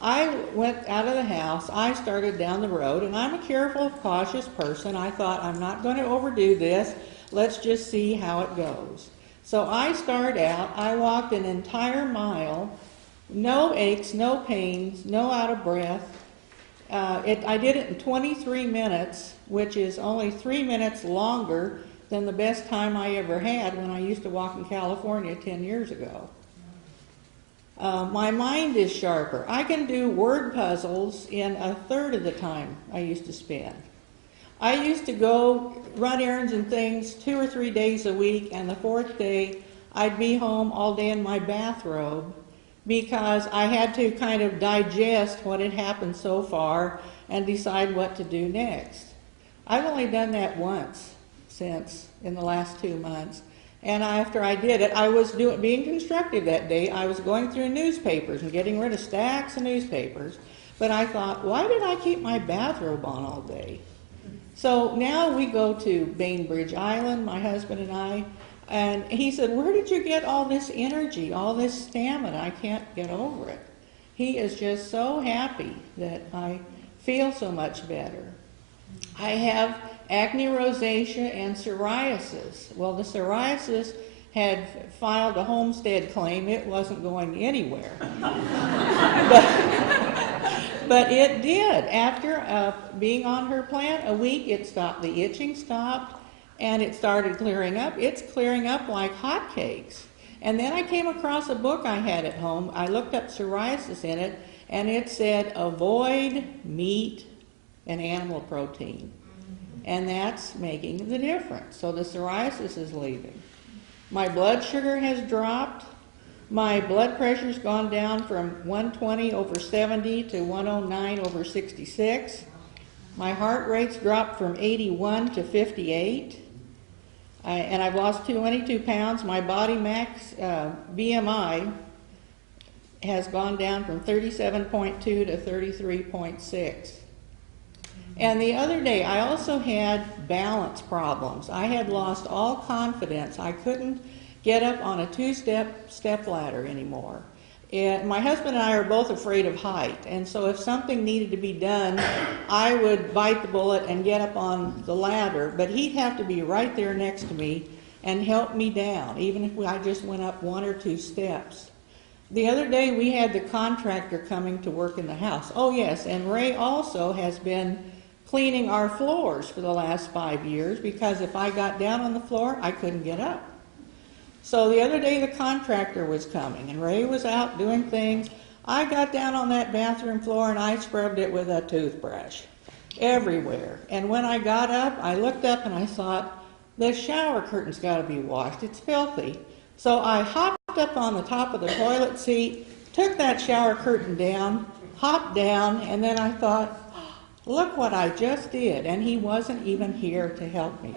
I went out of the house, I started down the road, and I'm a careful, cautious person. I thought, I'm not going to overdo this. Let's just see how it goes. So I started out, I walked an entire mile, no aches, no pains, no out of breath. I did it in 23 minutes, which is only 3 minutes longer than the best time I ever had when I used to walk in California 10 years ago. My mind is sharper. I can do word puzzles in a third of the time I used to spend. I used to go run errands and things 2 or 3 days a week, and the fourth day I'd be home all day in my bathrobe because I had to kind of digest what had happened so far and decide what to do next. I've only done that once since in the last 2 months. And after I did it, I was being constructive that day. I was going through newspapers and getting rid of stacks of newspapers. But I thought, why did I keep my bathrobe on all day? So now we go to Bainbridge Island, my husband and I, and he said, where did you get all this energy, all this stamina? I can't get over it. He is just so happy that I feel so much better. I have acne rosacea and psoriasis. Well, the psoriasis had filed a homestead claim. It wasn't going anywhere. But it did. After being on her plan a week, it stopped. The itching stopped, and it started clearing up. It's clearing up like hotcakes. And then I came across a book I had at home. I looked up psoriasis in it, and it said, avoid meat and animal protein. And that's making the difference. So the psoriasis is leaving. My blood sugar has dropped. My blood pressure's gone down from 120 over 70 to 109 over 66. My heart rate's dropped from 81 to 58. And I've lost 22 pounds. My body max BMI has gone down from 37.2 to 33.6. And the other day, I also had balance problems. I had lost all confidence. I couldn't get up on a two-step ladder anymore. And my husband and I are both afraid of height, and so if something needed to be done, I would bite the bullet and get up on the ladder, but he'd have to be right there next to me and help me down, even if I just went up 1 or 2 steps. The other day, we had the contractor coming to work in the house. Oh yes, and Ray also has been cleaning our floors for the last 5 years, because if I got down on the floor, I couldn't get up. So the other day the contractor was coming, and Ray was out doing things. I got down on that bathroom floor and I scrubbed it with a toothbrush everywhere. And when I got up, I looked up and I thought, the shower curtain's got to be washed. It's filthy. So I hopped up on the top of the toilet seat, took that shower curtain down, hopped down, and then I thought, look what I just did. And he wasn't even here to help me.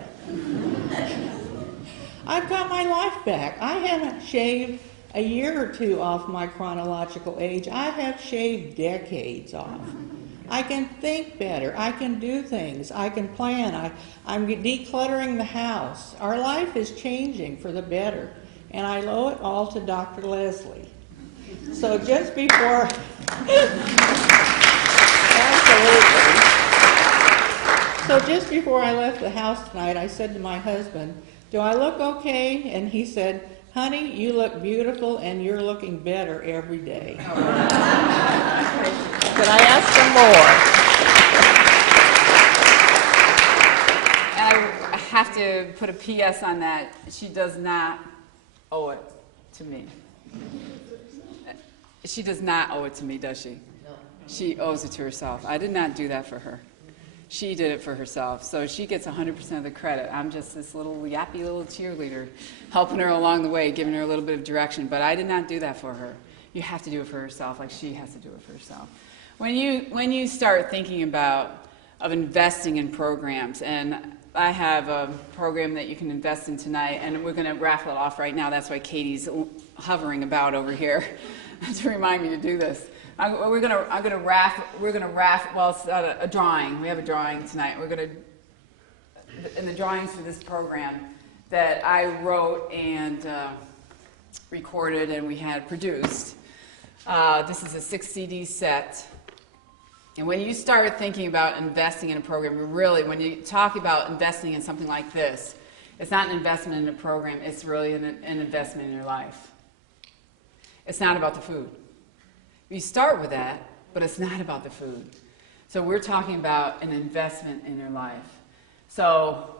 I've got my life back. I haven't shaved a year or 2 off my chronological age. I have shaved decades off. I can think better. I can do things. I can plan. I'm decluttering the house. Our life is changing for the better. And I owe it all to Dr. Leslie. So just before... Absolutely. So just before I left the house tonight, I said to my husband, do I look okay? And he said, honey, you look beautiful and you're looking better every day. Could I ask some more? And I have to put a PS on that. She does not owe to me. She does not owe it to me, does she? No. She owes it to herself. I did not do that for her. She did it for herself. So she gets 100% of the credit. I'm just this little yappy little cheerleader helping her along the way, giving her a little bit of direction. But I did not do that for her. You have to do it for herself like she has to do it for herself. When you start thinking of investing in programs, and I have a program that you can invest in tonight, and we're going to raffle it off right now. That's why Katie's hovering about over here to remind me to do this. We're gonna raffle. Well, it's a drawing. We have a drawing tonight. In the drawings for this program that I wrote and recorded and we had produced. This is a 6 CD set. And when you start thinking about investing in a program, really, when you talk about investing in something like this, it's not an investment in a program. It's really an investment in your life. It's not about the food. You start with that, but it's not about the food. So we're talking about an investment in your life. So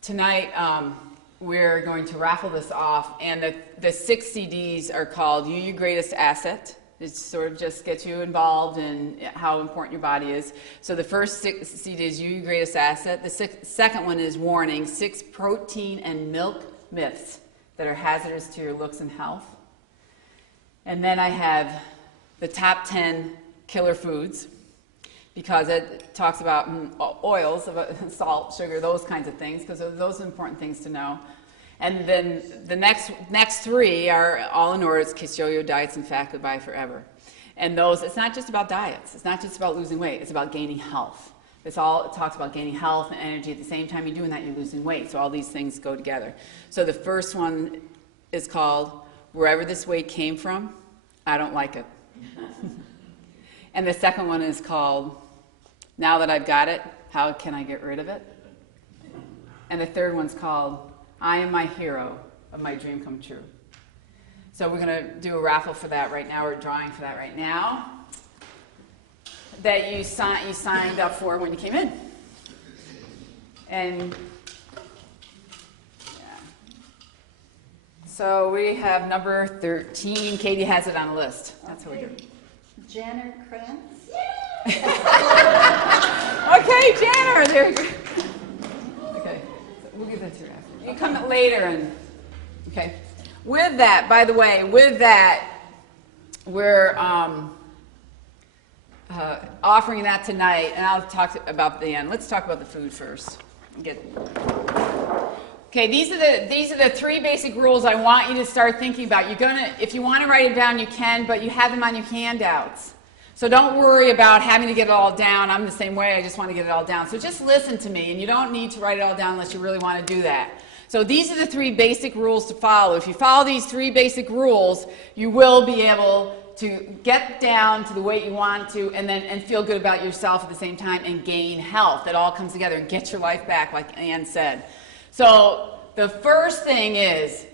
tonight we're going to raffle this off, and the 6 CDs are called You Your Greatest Asset. It sort of just gets you involved in how important your body is. So the first 6 CD is You Your Greatest Asset. The second one is Warning, 6 protein and milk myths that are hazardous to your looks and health. And then I have the top 10 killer foods, because it talks about oils, about salt, sugar, those kinds of things, because those are important things to know. And then the next 3 are all in order. It's Kiss Yo-Yo Diets and Fat Goodbye Forever. And those, it's not just about diets. It's not just about losing weight. It's about gaining health. It talks about gaining health and energy. At the same time you're doing that, you're losing weight. So all these things go together. So the first one is called Wherever This Weight Came From, I Don't Like It. And the second one is called Now That I've Got It, How Can I Get Rid of It? And the third one's called I Am My Hero of My Dream Come True. So we're going to do a raffle for that right now, or a drawing for that right now, that you signed up for when you came in. And yeah. So we have number 13. Katie has it on the list. That's what we do. Janner Krantz. Okay, Janner. There you go. Okay, so we'll give that to you after. You come later and okay. With that, by the way, we're offering that tonight, and I'll talk about the end. Let's talk about the food first. Okay, these are the 3 basic rules I want you to start thinking about. If you want to write it down, you can, but you have them on your handouts. So don't worry about having to get it all down. I'm the same way. I just want to get it all down. So just listen to me, and you don't need to write it all down unless you really want to do that. So these are the 3 basic rules to follow. If you follow these 3 basic rules, you will be able to get down to the weight you want to, and feel good about yourself at the same time, and gain health. It all comes together and get your life back, like Ann said. So the first thing is,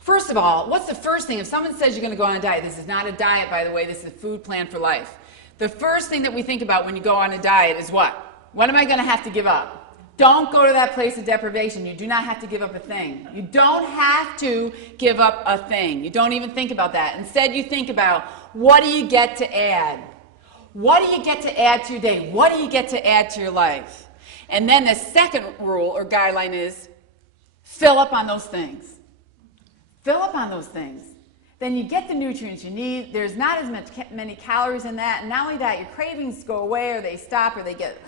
first of all, what's the first thing? If someone says you're going to go on a diet, this is not a diet, by the way, this is a food plan for life. The first thing that we think about when you go on a diet is what? What am I going to have to give up? Don't go to that place of deprivation. You do not have to give up a thing. You don't have to give up a thing. You don't even think about that. Instead, you think about, what do you get to add? What do you get to add to your day? What do you get to add to your life? And then the second rule or guideline is, fill up on those things. Fill up on those things. Then you get the nutrients you need. There's not as many calories in that. And not only that, your cravings go away, or they stop, or they get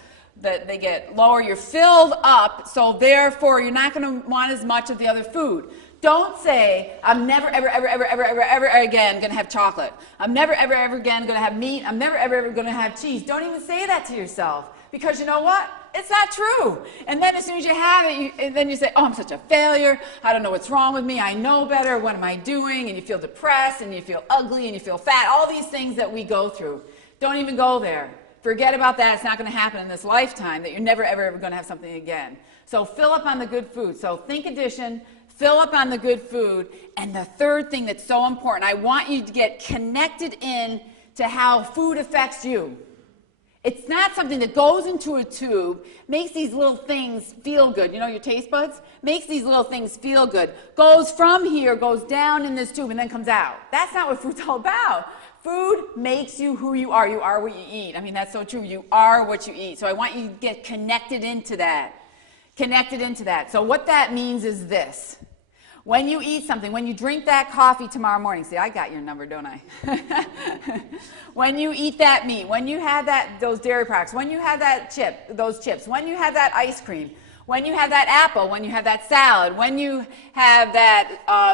lower. You're filled up, so therefore you're not going to want as much of the other food. Don't say, I'm never, ever, ever, ever, ever, ever, ever again going to have chocolate. I'm never, ever, ever again going to have meat. I'm never, ever, ever going to have cheese. Don't even say that to yourself, because you know what? It's not true. And then as soon as you have it, then you say, oh, I'm such a failure. I don't know what's wrong with me. I know better. What am I doing? And you feel depressed, and you feel ugly, and you feel fat. All these things that we go through. Don't even go there. Forget about that. It's not going to happen in this lifetime, that you're never, ever, ever going to have something again. So fill up on the good food. So think addition, fill up on the good food. And the third thing that's so important, I want you to get connected in to how food affects you. It's not something that goes into a tube, makes these little things feel good. You know, your taste buds? Makes these little things feel good. Goes from here, goes down in this tube, and then comes out. That's not what food's all about. Food makes you who you are. You are what you eat. I mean, that's so true. You are what you eat. So I want you to get connected into that. Connected into that. So what that means is this. When you eat something, when you drink that coffee tomorrow morning, see, I got your number, don't I? When you eat that meat, when you have those dairy products, when you have those chips, when you have that ice cream, when you have that apple, when you have that salad, when you have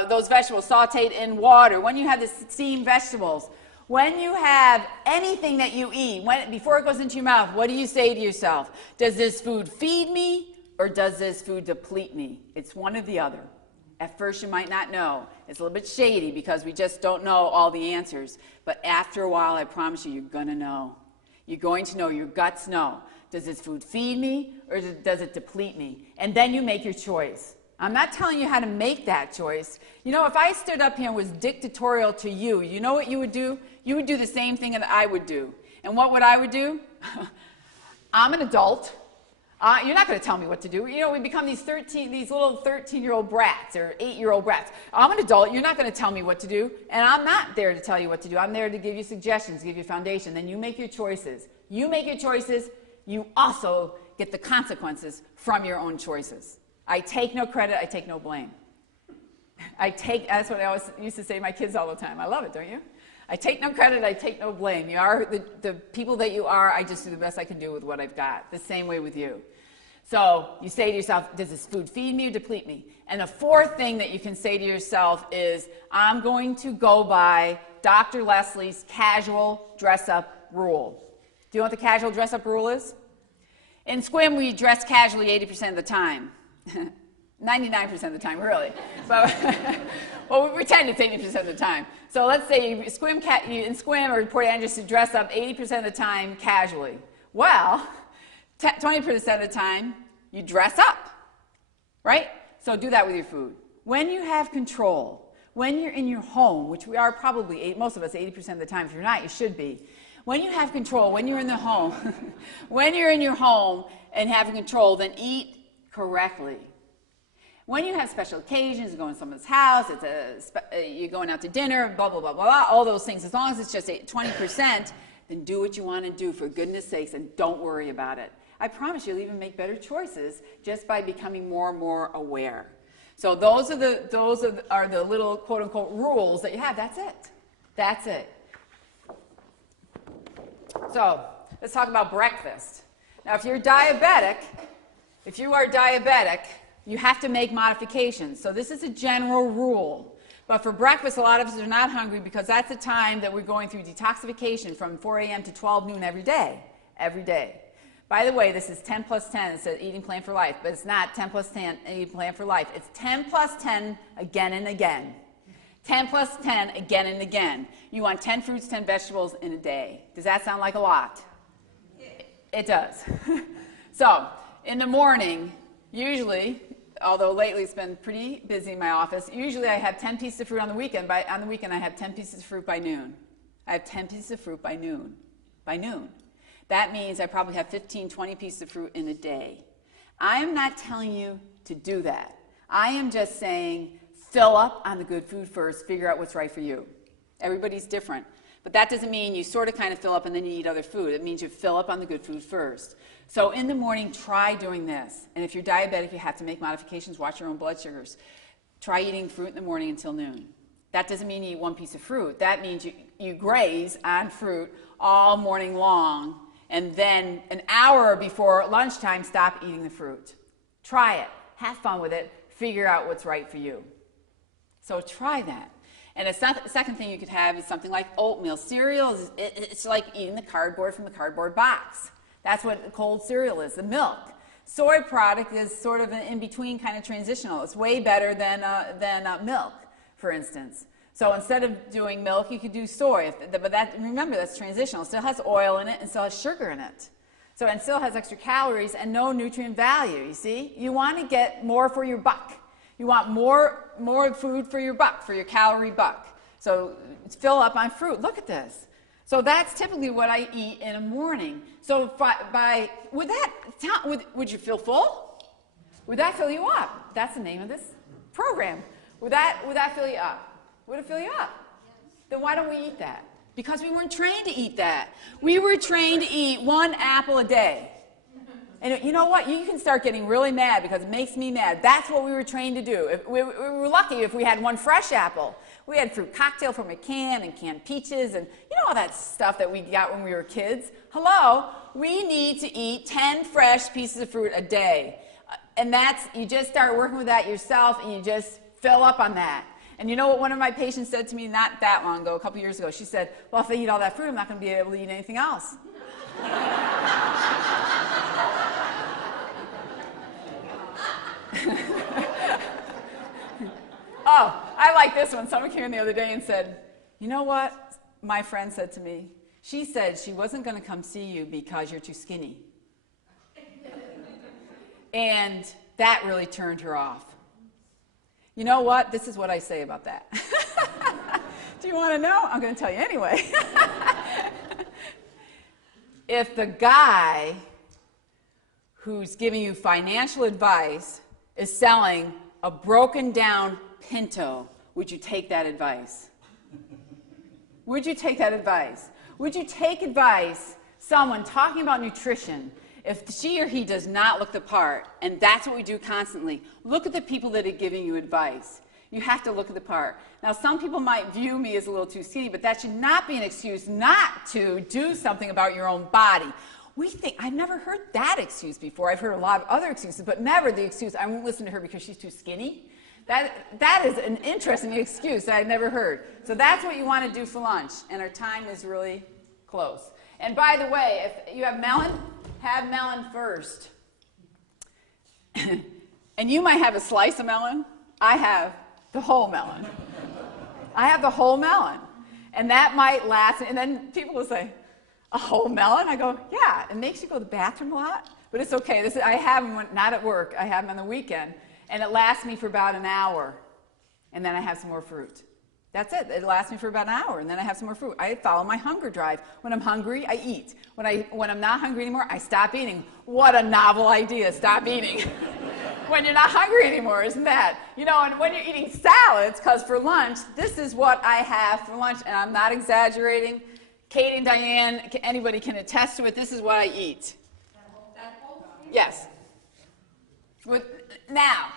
those vegetables sauteed in water, when you have the steamed vegetables, when you have anything that you eat, before it goes into your mouth, what do you say to yourself? Does this food feed me or does this food deplete me? It's one or the other. At first, you might not know. It's a little bit shady because we just don't know all the answers. But after a while, I promise you, you're going to know. You're going to know. Your guts know. Does this food feed me or does it deplete me? And then you make your choice. I'm not telling you how to make that choice. You know, if I stood up here and was dictatorial to you, you know what you would do? You would do the same thing that I would do. And what would I would do? I'm an adult. You're not going to tell me what to do. You know, we become these little 13-year-old brats or 8-year-old brats. I'm an adult. You're not going to tell me what to do. And I'm not there to tell you what to do. I'm there to give you suggestions, give you a foundation. Then you make your choices. You make your choices. You also get the consequences from your own choices. I take no credit. I take no blame. That's what I always used to say to my kids all the time. I love it, don't you? I take no credit, I take no blame. You are the people that you are, I just do the best I can do with what I've got. The same way with you. So you say to yourself, does this food feed me or deplete me? And the fourth thing that you can say to yourself is, I'm going to go by Dr. Leslie's casual dress-up rule. Do you know what the casual dress-up rule is? In swim, we dress casually 80% of the time. 99% of the time, really. But well, we pretend it's 80% of the time. So let's say you in swim or Port Angeles, you dress up 80% of the time casually. Well, 20% of the time, you dress up, right? So do that with your food. When you have control, when you're in your home, which we are probably, most of us, 80% of the time. If you're not, you should be. When you have control, when you're in the home, when you're in your home and having control, then eat correctly. When you have special occasions, you go in someone's house, you're going out to dinner, blah, blah, blah, blah, blah, all those things, as long as it's just 20%, then do what you want to do for goodness sakes and don't worry about it. I promise you'll even make better choices just by becoming more and more aware. So those are the little quote-unquote rules that you have. That's it. That's it. So let's talk about breakfast. Now, if you are diabetic, you have to make modifications. So this is a general rule. But for breakfast, a lot of us are not hungry because that's the time that we're going through detoxification from 4 a.m. to 12 noon every day. Every day. By the way, this is 10 plus 10. It says eating plan for life. But it's not 10 plus 10 eating plan for life. It's 10 plus 10 again and again. 10 plus 10 again and again. You want 10 fruits, 10 vegetables in a day. Does that sound like a lot? It does. So in the morning, usually, although lately it's been pretty busy in my office, usually I have 10 pieces of fruit on the weekend. On the weekend, I have 10 pieces of fruit by noon. I have 10 pieces of fruit by noon. By noon. That means I probably have 15, 20 pieces of fruit in a day. I am not telling you to do that. I am just saying fill up on the good food first, figure out what's right for you. Everybody's different. But that doesn't mean you sort of kind of fill up and then you eat other food. It means you fill up on the good food first. So in the morning, try doing this. And if you're diabetic, you have to make modifications, watch your own blood sugars. Try eating fruit in the morning until noon. That doesn't mean you eat one piece of fruit. That means you graze on fruit all morning long, and then an hour before lunchtime, stop eating the fruit. Try it. Have fun with it. Figure out what's right for you. So try that. And a second thing you could have is something like oatmeal. Cereal, it's like eating the cardboard from the cardboard box. That's what cold cereal is, the milk. Soy product is sort of an in-between kind of transitional. It's way better than milk, for instance. So instead of doing milk, you could do soy. But remember, that's transitional. It still has oil in it and still has sugar in it. So it still has extra calories and no nutrient value, you see? You want to get more for your buck. You want more food for your buck, for your calorie buck. So fill up on fruit. Look at this. So that's typically what I eat in a morning. So would you feel full? Would that fill you up? That's the name of this program. Would that fill you up? Would it fill you up? Then why don't we eat that? Because we weren't trained to eat that. We were trained to eat 1 apple a day. And you know what? You can start getting really mad because it makes me mad. That's what we were trained to do. We were lucky if we had 1 fresh apple. We had fruit cocktail from a can and canned peaches and you know all that stuff that we got when we were kids. Hello? We need to eat 10 fresh pieces of fruit a day. And you just start working with that yourself and you just fill up on that. And you know what one of my patients said to me not that long ago, a couple years ago? She said, well, if I eat all that fruit, I'm not going to be able to eat anything else. Oh, I like this one. Someone came in the other day and said, you know what my friend said to me? She said she wasn't going to come see you because you're too skinny. And that really turned her off. You know what? This is what I say about that. Do you want to know? I'm going to tell you anyway. If the guy who's giving you financial advice is selling a broken down Pinto, would you take that advice? Would you take that advice? Would you take advice, someone talking about nutrition, if she or he does not look the part? And that's what we do constantly. Look at the people that are giving you advice. You have to look at the part. Now, some people might view me as a little too skinny, but that should not be an excuse not to do something about your own body. I've never heard that excuse before. I've heard a lot of other excuses, but never the excuse, I won't listen to her because she's too skinny. That is an interesting excuse that I've never heard. So that's what you want to do for lunch, and our time is really close. And by the way, if you have melon, have melon first. And you might have a slice of melon. I have the whole melon. I have the whole melon. And that might last, and then people will say, a whole melon? I go, yeah, it makes you go to the bathroom a lot, but it's okay. I have them not at work, I have them on the weekend, and it lasts me for about an hour, and then I have some more fruit. That's it. It lasts me for about an hour, and then I have some more fruit. I follow my hunger drive. When I'm hungry, I eat. When I'm not hungry anymore, I stop eating. What a novel idea, stop eating. When you're not hungry anymore, isn't that? You know, and when you're eating salads, because for lunch, this is what I have for lunch, and I'm not exaggerating. Kate and Diane, anybody can attest to it. This is what I eat. Yes. Now,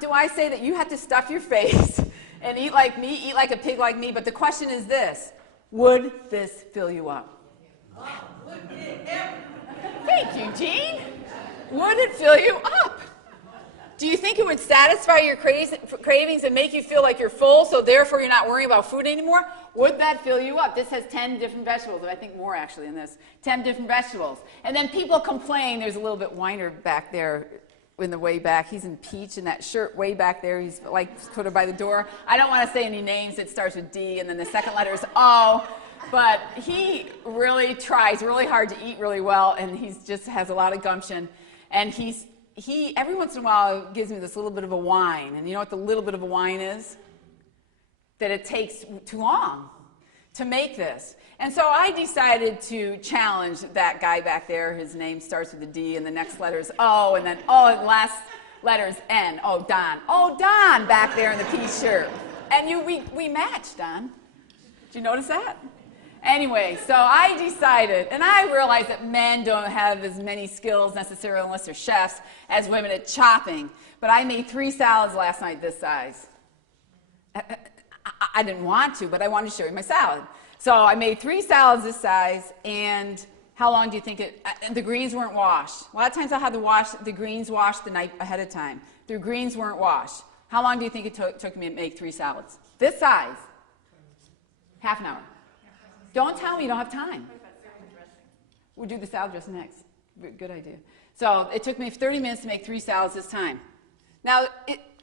do I say that you have to stuff your face and eat like me, eat like a pig like me? But the question is this: would this fill you up? Thank you, Jean. Would it fill you up? Do you think it would satisfy your cravings and make you feel like you're full, so therefore you're not worrying about food anymore? Would that fill you up? This has 10 different vegetables, and I think more actually in this. 10 different vegetables. And then people complain. There's a little bit whiner back there in the way back. He's in peach in that shirt way back there. He's like put her by the door. I don't want to say any names. It starts with D, and then the second letter is O. But he really tries really hard to eat really well, and he just has a lot of gumption. And he every once in a while gives me this little bit of a whine. And you know what the little bit of a whine is? That it takes too long to make this. And so I decided to challenge that guy back there. His name starts with a D, and the next letter is O, and then O, and the last letter is N. Oh, Don. Oh, Don back there in the peach shirt. And we matched, Don. Did you notice that? Anyway, so I decided, and I realize that men don't have as many skills necessarily unless they're chefs as women at chopping. But I made 3 salads last night this size. I didn't want to, but I wanted to show you my salad. So I made 3 salads this size, and how long do you think the greens weren't washed. A lot of times I'll have the greens washed the night ahead of time. The greens weren't washed. How long do you think it took me to make 3 salads? This size. Half an hour. Don't tell me you don't have time. We'll do the salad dressing next. Good idea. So it took me 30 minutes to make 3 salads this time. Now,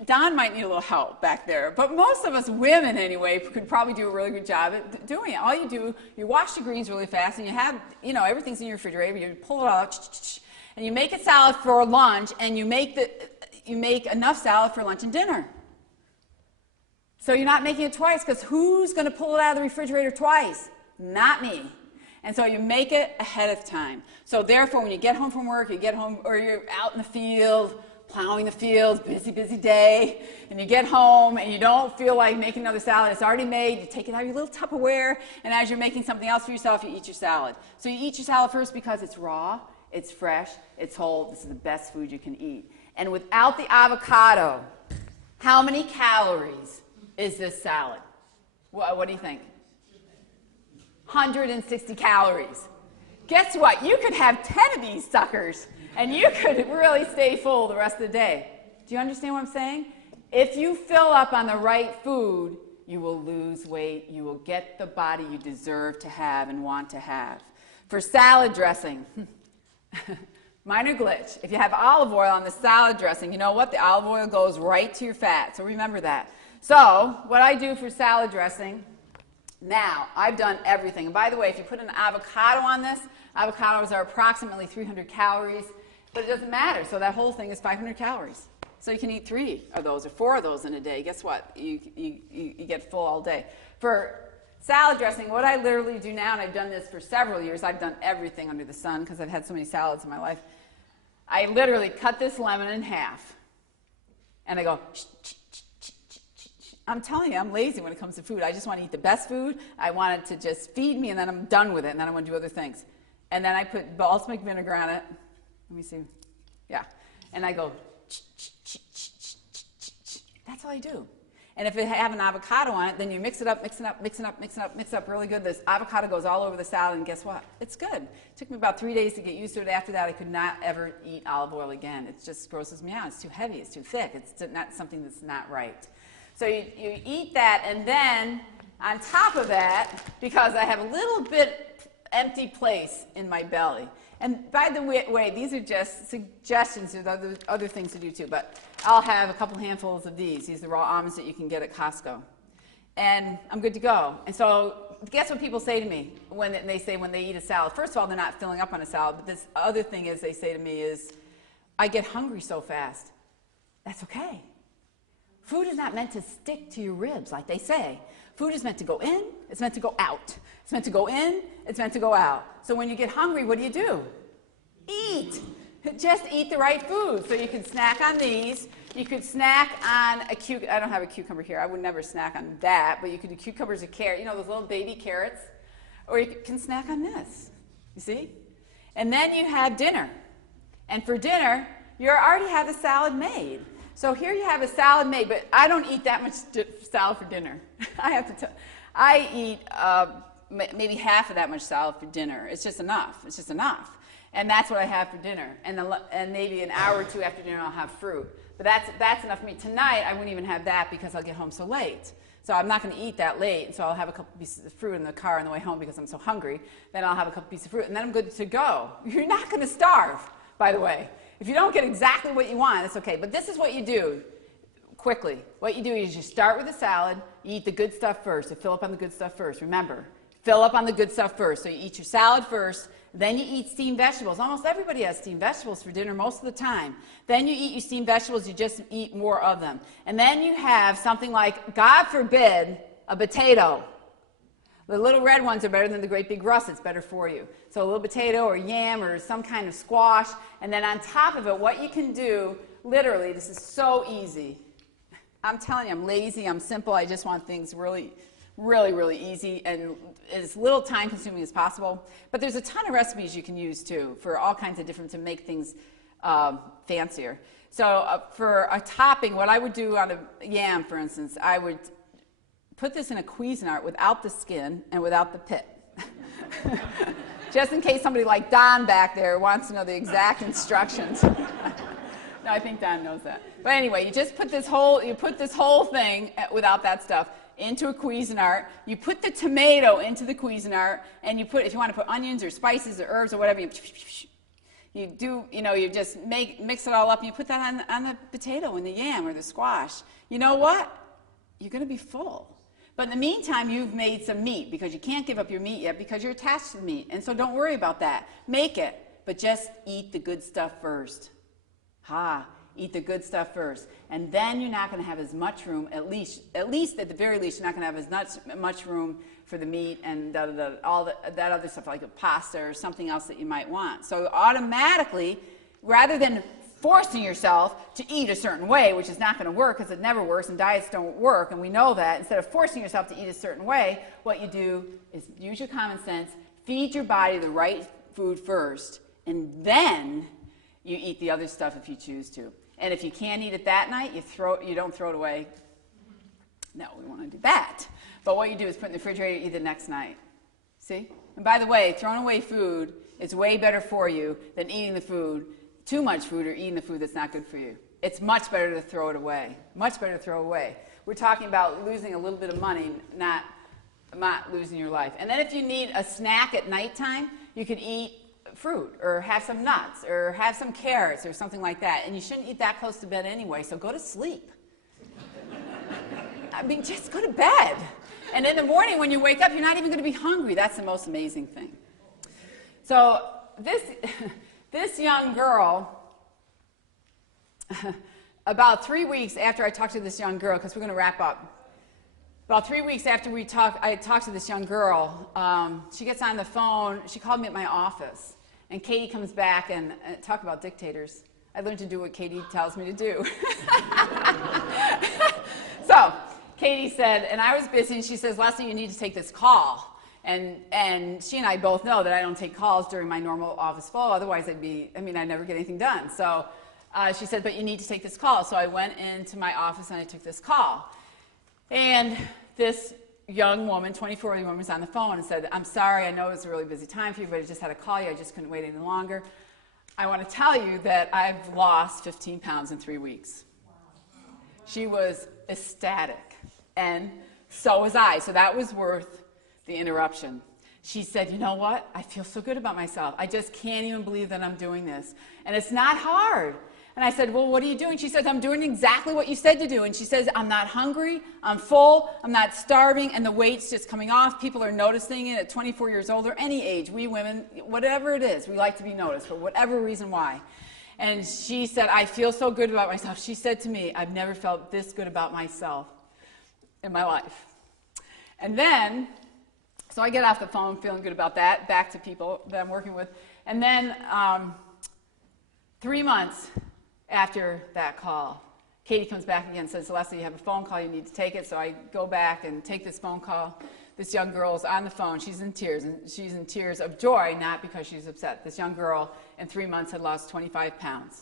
Don might need a little help back there, but most of us women, anyway, could probably do a really good job at doing it. All you do, you wash the greens really fast, and you have, everything's in your refrigerator. You pull it out, and you make a salad for lunch, and you make enough salad for lunch and dinner. So you're not making it twice, because who's going to pull it out of the refrigerator twice? not me. And so you make it ahead of time. So therefore, when you get home from work, you get home, or you're out in the field, plowing the fields, busy, busy day, and you get home and you don't feel like making another salad. It's already made. You take it out of your little Tupperware, and as you're making something else for yourself, you eat your salad. So you eat your salad first because it's raw, it's fresh, it's whole. This is the best food you can eat. And without the avocado, how many calories is this salad? What do you think? 160 calories. Guess what? You could have 10 of these suckers, and you could really stay full the rest of the day. Do you understand what I'm saying? If you fill up on the right food, you will lose weight. You will get the body you deserve to have and want to have. For salad dressing, minor glitch. If you have olive oil on the salad dressing, you know what? The olive oil goes right to your fat, so remember that. So what I do for salad dressing, now, I've done everything. And by the way, if you put an avocado on this, avocados are approximately 300 calories, but it doesn't matter. So that whole thing is 500 calories. So you can eat 3 of those or 4 of those in a day. Guess what? You get full all day. For salad dressing, what I literally do now, and I've done this for several years, I've done everything under the sun because I've had so many salads in my life. I literally cut this lemon in half, and I go, I'm telling you, I'm lazy when it comes to food. I just want to eat the best food. I want it to just feed me, and then I'm done with it, and then I want to do other things. And then I put balsamic vinegar on it. Let me see. Yeah. And I go, that's all I do. And if it have an avocado on it, then you mix it up, mix it up, mix it up, mix it up, mix it up really good. This avocado goes all over the salad, and guess what? It's good. It took me about 3 days to get used to it. After that, I could not ever eat olive oil again. It just grosses me out. It's too heavy. It's too thick. It's not something that's not right. So you eat that, and then on top of that, because I have a little bit empty place in my belly. And by the way, these are just suggestions. There's other things to do too, but I'll have a couple handfuls of these. These are raw almonds that you can get at Costco. And I'm good to go. And so guess what people say to me when they eat a salad? First of all, they're not filling up on a salad, but this other thing is they say to me is, I get hungry so fast. That's okay. Food is not meant to stick to your ribs, like they say. Food is meant to go in, it's meant to go out. It's meant to go in, it's meant to go out. So when you get hungry, what do? Eat. Just eat the right food. So you can snack on these. You could snack on a cucumber. I don't have a cucumber here. I would never snack on that. But you could do cucumbers or carrot. You know, those little baby carrots. Or you can snack on this. You see? And then you have dinner. And for dinner, you already have a salad made. So here you have a salad made, but I don't eat that much salad for dinner. I eat maybe half of that much salad for dinner. It's just enough. It's just enough. And that's what I have for dinner. And maybe an hour or two after dinner, I'll have fruit. But that's enough for me. Tonight, I wouldn't even have that because I'll get home so late. So I'm not going to eat that late. So I'll have a couple pieces of fruit in the car on the way home because I'm so hungry. Then I'll have a couple pieces of fruit, and then I'm good to go. You're not going to starve, by the way. If you don't get exactly what you want, it's okay. But this is what you do quickly. What you do is you start with a salad. You eat the good stuff first. So fill up on the good stuff first. Remember, fill up on the good stuff first. So you eat your salad first. Then you eat steamed vegetables. Almost everybody has steamed vegetables for dinner most of the time. Then you eat your steamed vegetables. You just eat more of them. And then you have something like, God forbid, a potato. The little red ones are better than the great big rust. It's better for you. So a little potato or yam or some kind of squash. And then on top of it, what you can do, literally, this is so easy. I'm telling you, I'm lazy. I'm simple. I just want things really, really, really easy and as little time consuming as possible. But there's a ton of recipes you can use too for all kinds of different, to make things fancier. So for a topping, what I would do on a yam, for instance, I would put this in a Cuisinart without the skin and without the pit. Just in case somebody like Don back there wants to know the exact instructions. No, I think Don knows that. But anyway, you just put this whole thing without that stuff into a Cuisinart. You put the tomato into the Cuisinart, and you put, if you want to put onions or spices or herbs or whatever, you just mix it all up, and you put that on the potato and the yam or the squash. You know what? You're going to be full. But in the meantime, you've made some meat, because you can't give up your meat yet because you're attached to the meat. And so don't worry about that. Make it, but just eat the good stuff first. Eat the good stuff first. And then you're not going to have as much room, at least at the very least, you're not going to have as much room for the meat and that other stuff, like a pasta or something else that you might want. So automatically, rather than forcing yourself to eat a certain way, which is not going to work because it never works and diets don't work, and we know that, instead of forcing yourself to eat a certain way, what you do is use your common sense, feed your body the right food first, and then you eat the other stuff if you choose to. And if you can't eat it that night, you don't throw it away. No, we want to do that. But what you do is put it in the refrigerator, eat the next night. See? And by the way, throwing away food is way better for you than eating the food, too much food, or eating the food that's not good for you. It's much better to throw it away. Much better to throw away. We're talking about losing a little bit of money, not losing your life. And then if you need a snack at nighttime, you could eat fruit or have some nuts or have some carrots or something like that. And you shouldn't eat that close to bed anyway, so go to sleep. I mean, just go to bed. And in the morning when you wake up, you're not even going to be hungry. That's the most amazing thing. So this young girl, about 3 weeks after I talked to this young girl, because we're going to wrap up, about 3 weeks after I talked to this young girl, she gets on the phone. She called me at my office. And Katie comes back and talk about dictators. I learned to do what Katie tells me to do. So Katie said, and I was busy, and she says, Leslie, you need to take this call. And she and I both know that I don't take calls during my normal office flow. Otherwise, I'd never get anything done. So she said, but you need to take this call. So I went into my office and I took this call. And this young woman, 24-year-old woman, was on the phone and said, I'm sorry, I know it's a really busy time for you, but I just had to call you. I just couldn't wait any longer. I want to tell you that I've lost 15 pounds in 3 weeks. She was ecstatic, and so was I. So that was worth the interruption. She said, you know what? I feel so good about myself. I just can't even believe that I'm doing this. And it's not hard. And I said, well, what are you doing? She says, I'm doing exactly what you said to do. And she says, I'm not hungry, I'm full, I'm not starving, and the weight's just coming off. People are noticing it at 24 years old or any age. We women, whatever it is, we like to be noticed for whatever reason why. And she said, I feel so good about myself. She said to me, I've never felt this good about myself in my life. And then, so I get off the phone feeling good about that, back to people that I'm working with. And then 3 months after that call, Katie comes back again and says, Leslie, you have a phone call, you need to take it. So I go back and take this phone call. This young girl's on the phone. She's in tears, and she's in tears of joy, not because she's upset. This young girl in 3 months had lost 25 pounds.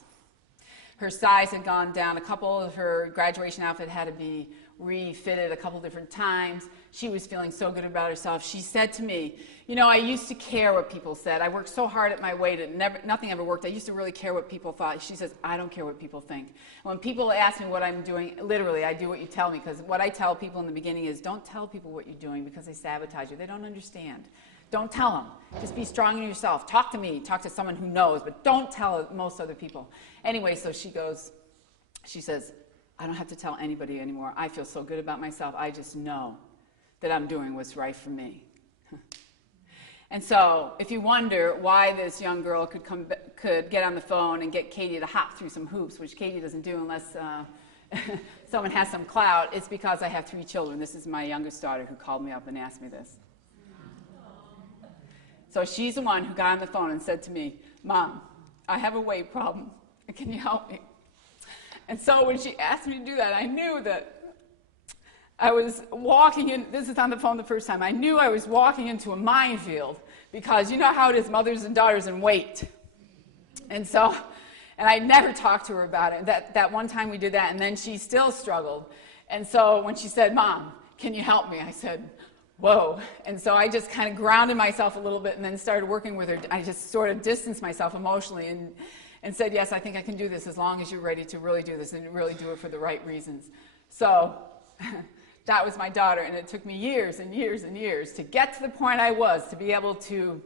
Her size had gone down. A couple of her graduation outfit had to be refitted a couple different times. She was feeling so good about herself. She said to me, you know, I used to care what people said. I worked so hard at my weight, nothing ever worked. I used to really care what people thought. She says, I don't care what people think. When people ask me what I'm doing, literally, I do what you tell me, because what I tell people in the beginning is, don't tell people what you're doing because they sabotage you. They don't understand. Don't tell them. Just be strong in yourself. Talk to me. Talk to someone who knows, but don't tell most other people. Anyway, so she says, I don't have to tell anybody anymore. I feel so good about myself. I just know that I'm doing what's right for me. And so if you wonder why this young girl could get on the phone and get Katie to hop through some hoops, which Katie doesn't do unless someone has some clout, it's because I have 3 children. This is my youngest daughter who called me up and asked me this. So she's the one who got on the phone and said to me, Mom, I have a weight problem. Can you help me? And so when she asked me to do that, I knew that I was walking in, this is on the phone the first time, I knew I was walking into a minefield, because you know how it is, mothers and daughters and weight. And so, and I never talked to her about it. That one time we did that, and then she still struggled. And so when she said, Mom, can you help me? I said, whoa. And so I just kind of grounded myself a little bit and then started working with her. I just sort of distanced myself emotionally and said, yes, I think I can do this as long as you're ready to really do this and really do it for the right reasons. So that was my daughter, and it took me years and years and years to get to the point I was, to be able to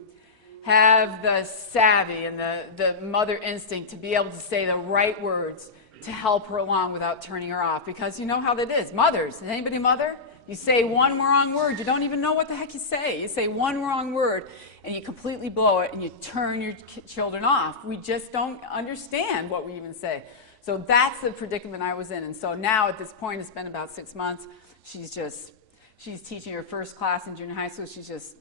have the savvy and the mother instinct to be able to say the right words to help her along without turning her off. Because you know how that is. Mothers, is anybody mother? You say one wrong word, you don't even know what the heck you say. You say one wrong word, and you completely blow it, and you turn your children off. We just don't understand what we even say. So that's the predicament I was in. And so now at this point, it's been about 6 months. She's teaching her first class in junior high school. She's just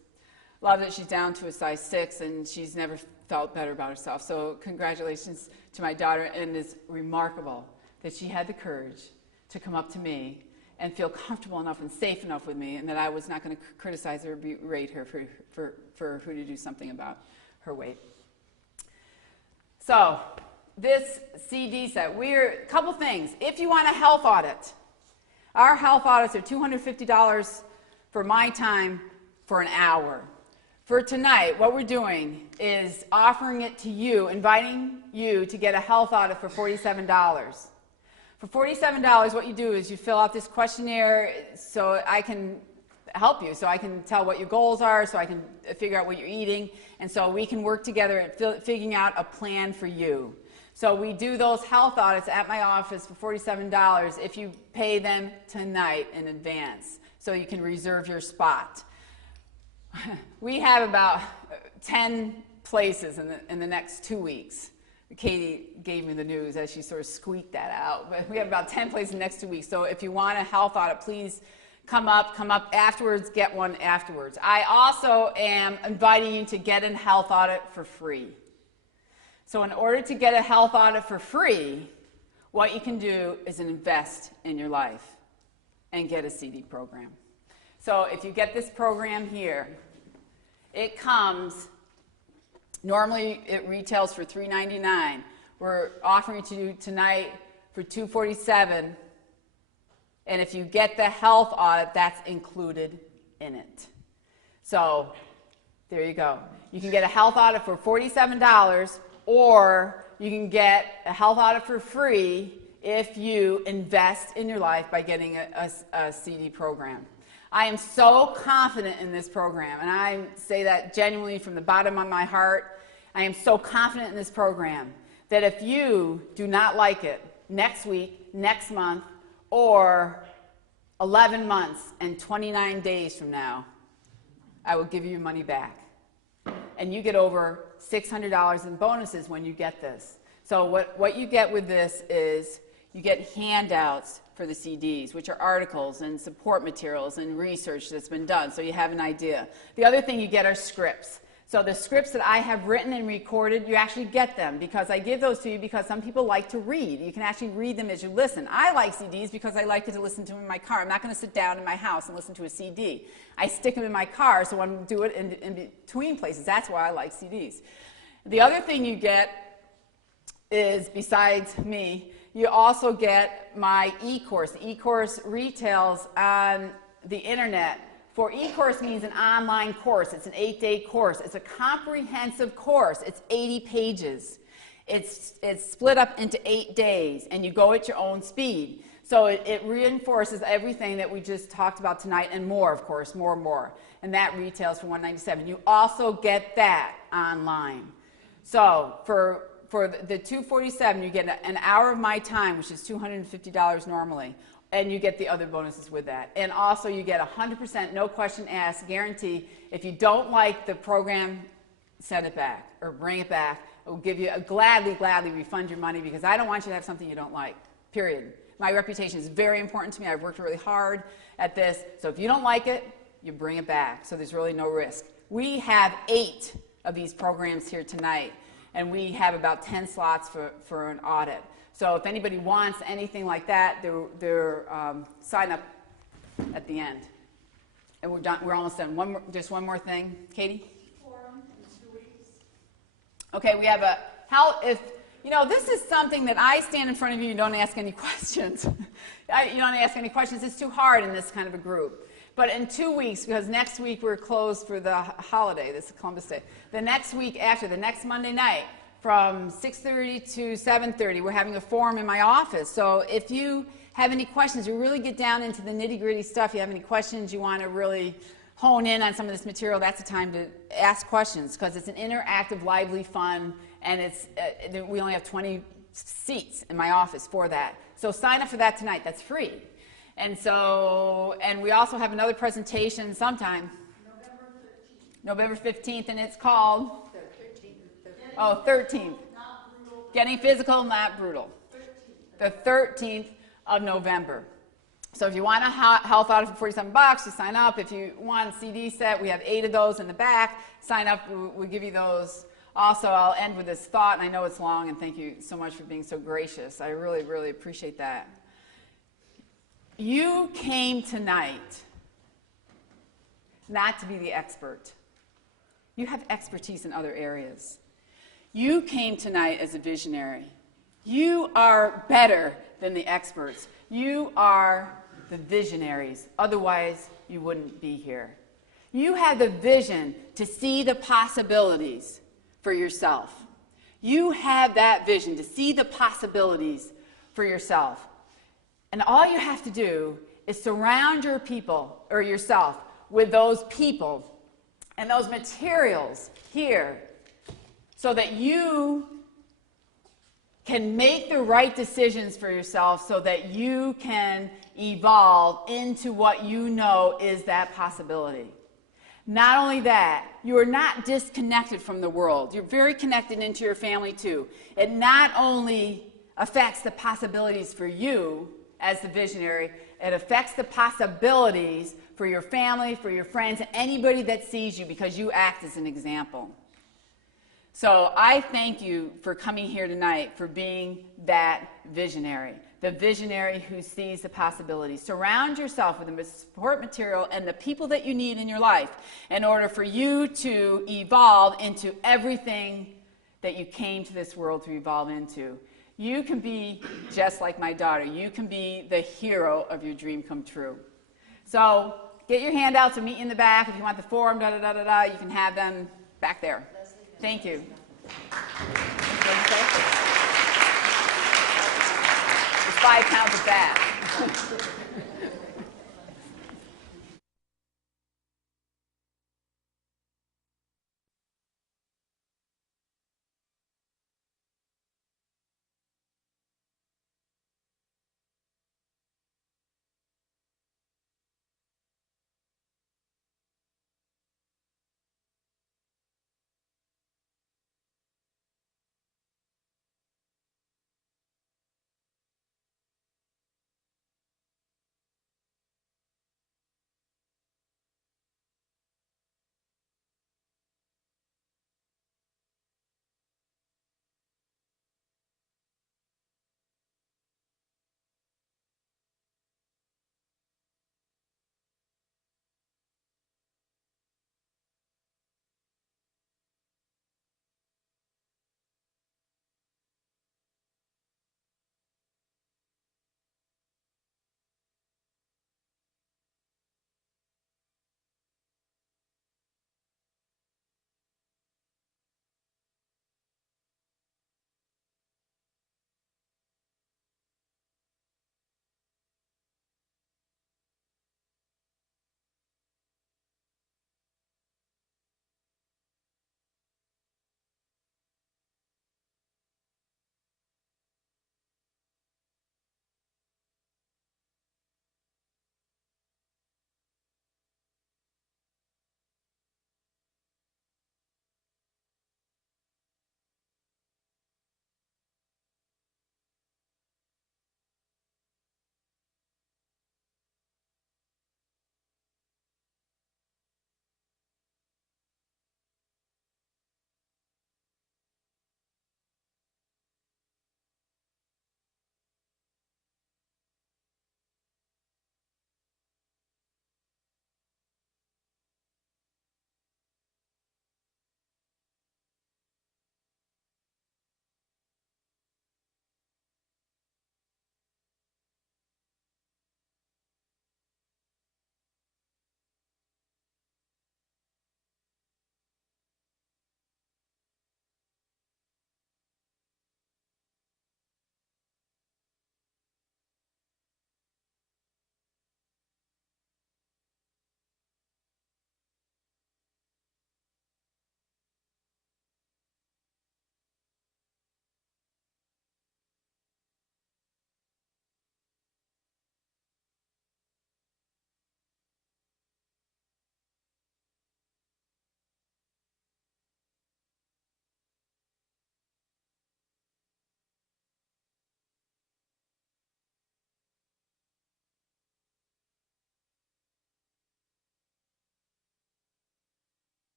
loved it. She's down to a size 6, and she's never felt better about herself. So congratulations to my daughter, and it's remarkable that she had the courage to come up to me and feel comfortable enough and safe enough with me, and that I was not going to criticize her or berate her for who to do something about her weight. So this CD set, a couple things. If you want a health audit, our health audits are $250 for my time for an hour. For tonight, what we're doing is offering it to you, inviting you to get a health audit for $47. For $47, what you do is you fill out this questionnaire so I can help you, so I can tell what your goals are, so I can figure out what you're eating, and so we can work together at figuring out a plan for you. So we do those health audits at my office for $47 if you pay them tonight in advance, so you can reserve your spot. We have about 10 places in the next 2 weeks. Katie gave me the news as she sort of squeaked that out. But we have about 10 places in the next 2 weeks. So if you want a health audit, please come up afterwards, get one afterwards. I also am inviting you to get a health audit for free. So in order to get a health audit for free, what you can do is invest in your life and get a CD program. So if you get this program here, it comes, normally it retails for $3.99. We're offering it to you tonight for $2.47. And if you get the health audit, that's included in it. So there you go. You can get a health audit for $47, or you can get a health audit for free if you invest in your life by getting a CD program. I am so confident in this program, and I say that genuinely from the bottom of my heart. I am so confident in this program that if you do not like it next week, next month, or 11 months and 29 days from now, I will give you your money back. And you get over $600 in bonuses when you get this. So what you get with this is you get handouts for the CDs, which are articles and support materials and research that's been done, so you have an idea. The other thing you get are scripts. So the scripts that I have written and recorded, you actually get them because I give those to you because some people like to read. You can actually read them as you listen. I like CDs because I like to listen to them in my car. I'm not going to sit down in my house and listen to a CD. I stick them in my car so I can do it in between places. That's why I like CDs. The other thing you get is, besides me, you also get my e-course. The e-course retails on the internet. For e-course means an online course. It's an 8-day course. It's a comprehensive course. It's 80 pages. It's split up into 8 days, and you go at your own speed. So it reinforces everything that we just talked about tonight and more, of course, more and more. And that retails for $197. You also get that online. So for the $247, you get an hour of my time, which is $250 normally. And you get the other bonuses with that. And also you get 100% no question asked guarantee. If you don't like the program, send it back or bring it back. We'll give you gladly refund your money because I don't want you to have something you don't like, period. My reputation is very important to me. I've worked really hard at this. So if you don't like it, you bring it back. So there's really no risk. We have 8 of these programs here tonight, and we have about 10 slots for an audit. So if anybody wants anything like that, they're sign up at the end. And we're done. We're almost done. Just one more thing, Katie. Forum in 2 weeks. Okay, we have this is something that I stand in front of you and don't ask any questions. You don't ask any questions. It's too hard in this kind of a group. But in 2 weeks, because next week we're closed for the holiday, this is Columbus Day. The next week after, the next Monday night, from 6:30 to 7:30, we're having a forum in my office. So if you have any questions, you really get down into the nitty-gritty stuff, you have any questions, you want to really hone in on some of this material, that's the time to ask questions because it's an interactive, lively, fun, and we only have 20 seats in my office for that. So sign up for that tonight. That's free. And we also have another presentation sometime. November 15th, and it's called? 13th. 13th. Getting Physical, Not Brutal. the 13th of November. So if you want a health audit for $47, you sign up. If you want a CD set, we have 8 of those in the back. Sign up, we'll give you those. Also, I'll end with this thought, and I know it's long, and thank you so much for being so gracious. I really, really appreciate that. You came tonight not to be the expert. You have expertise in other areas. You came tonight as a visionary. You are better than the experts. You are the visionaries. Otherwise, you wouldn't be here. You have the vision to see the possibilities for yourself. You have that vision to see the possibilities for yourself. And all you have to do is surround your people or yourself with those people and those materials here so that you can make the right decisions for yourself so that you can evolve into what you know is that possibility. Not only that, you are not disconnected from the world. You're very connected into your family too. It not only affects the possibilities for you as the visionary, it affects the possibilities for your family, for your friends, and anybody that sees you because you act as an example. So I thank you for coming here tonight, for being that visionary, the visionary who sees the possibilities. Surround yourself with the support material and the people that you need in your life in order for you to evolve into everything that you came to this world to evolve into. You can be just like my daughter. You can be the hero of your dream come true. So get your handouts and meet in the back. If you want the form, you can have them back there. Thank you. It's 5 pounds of fat.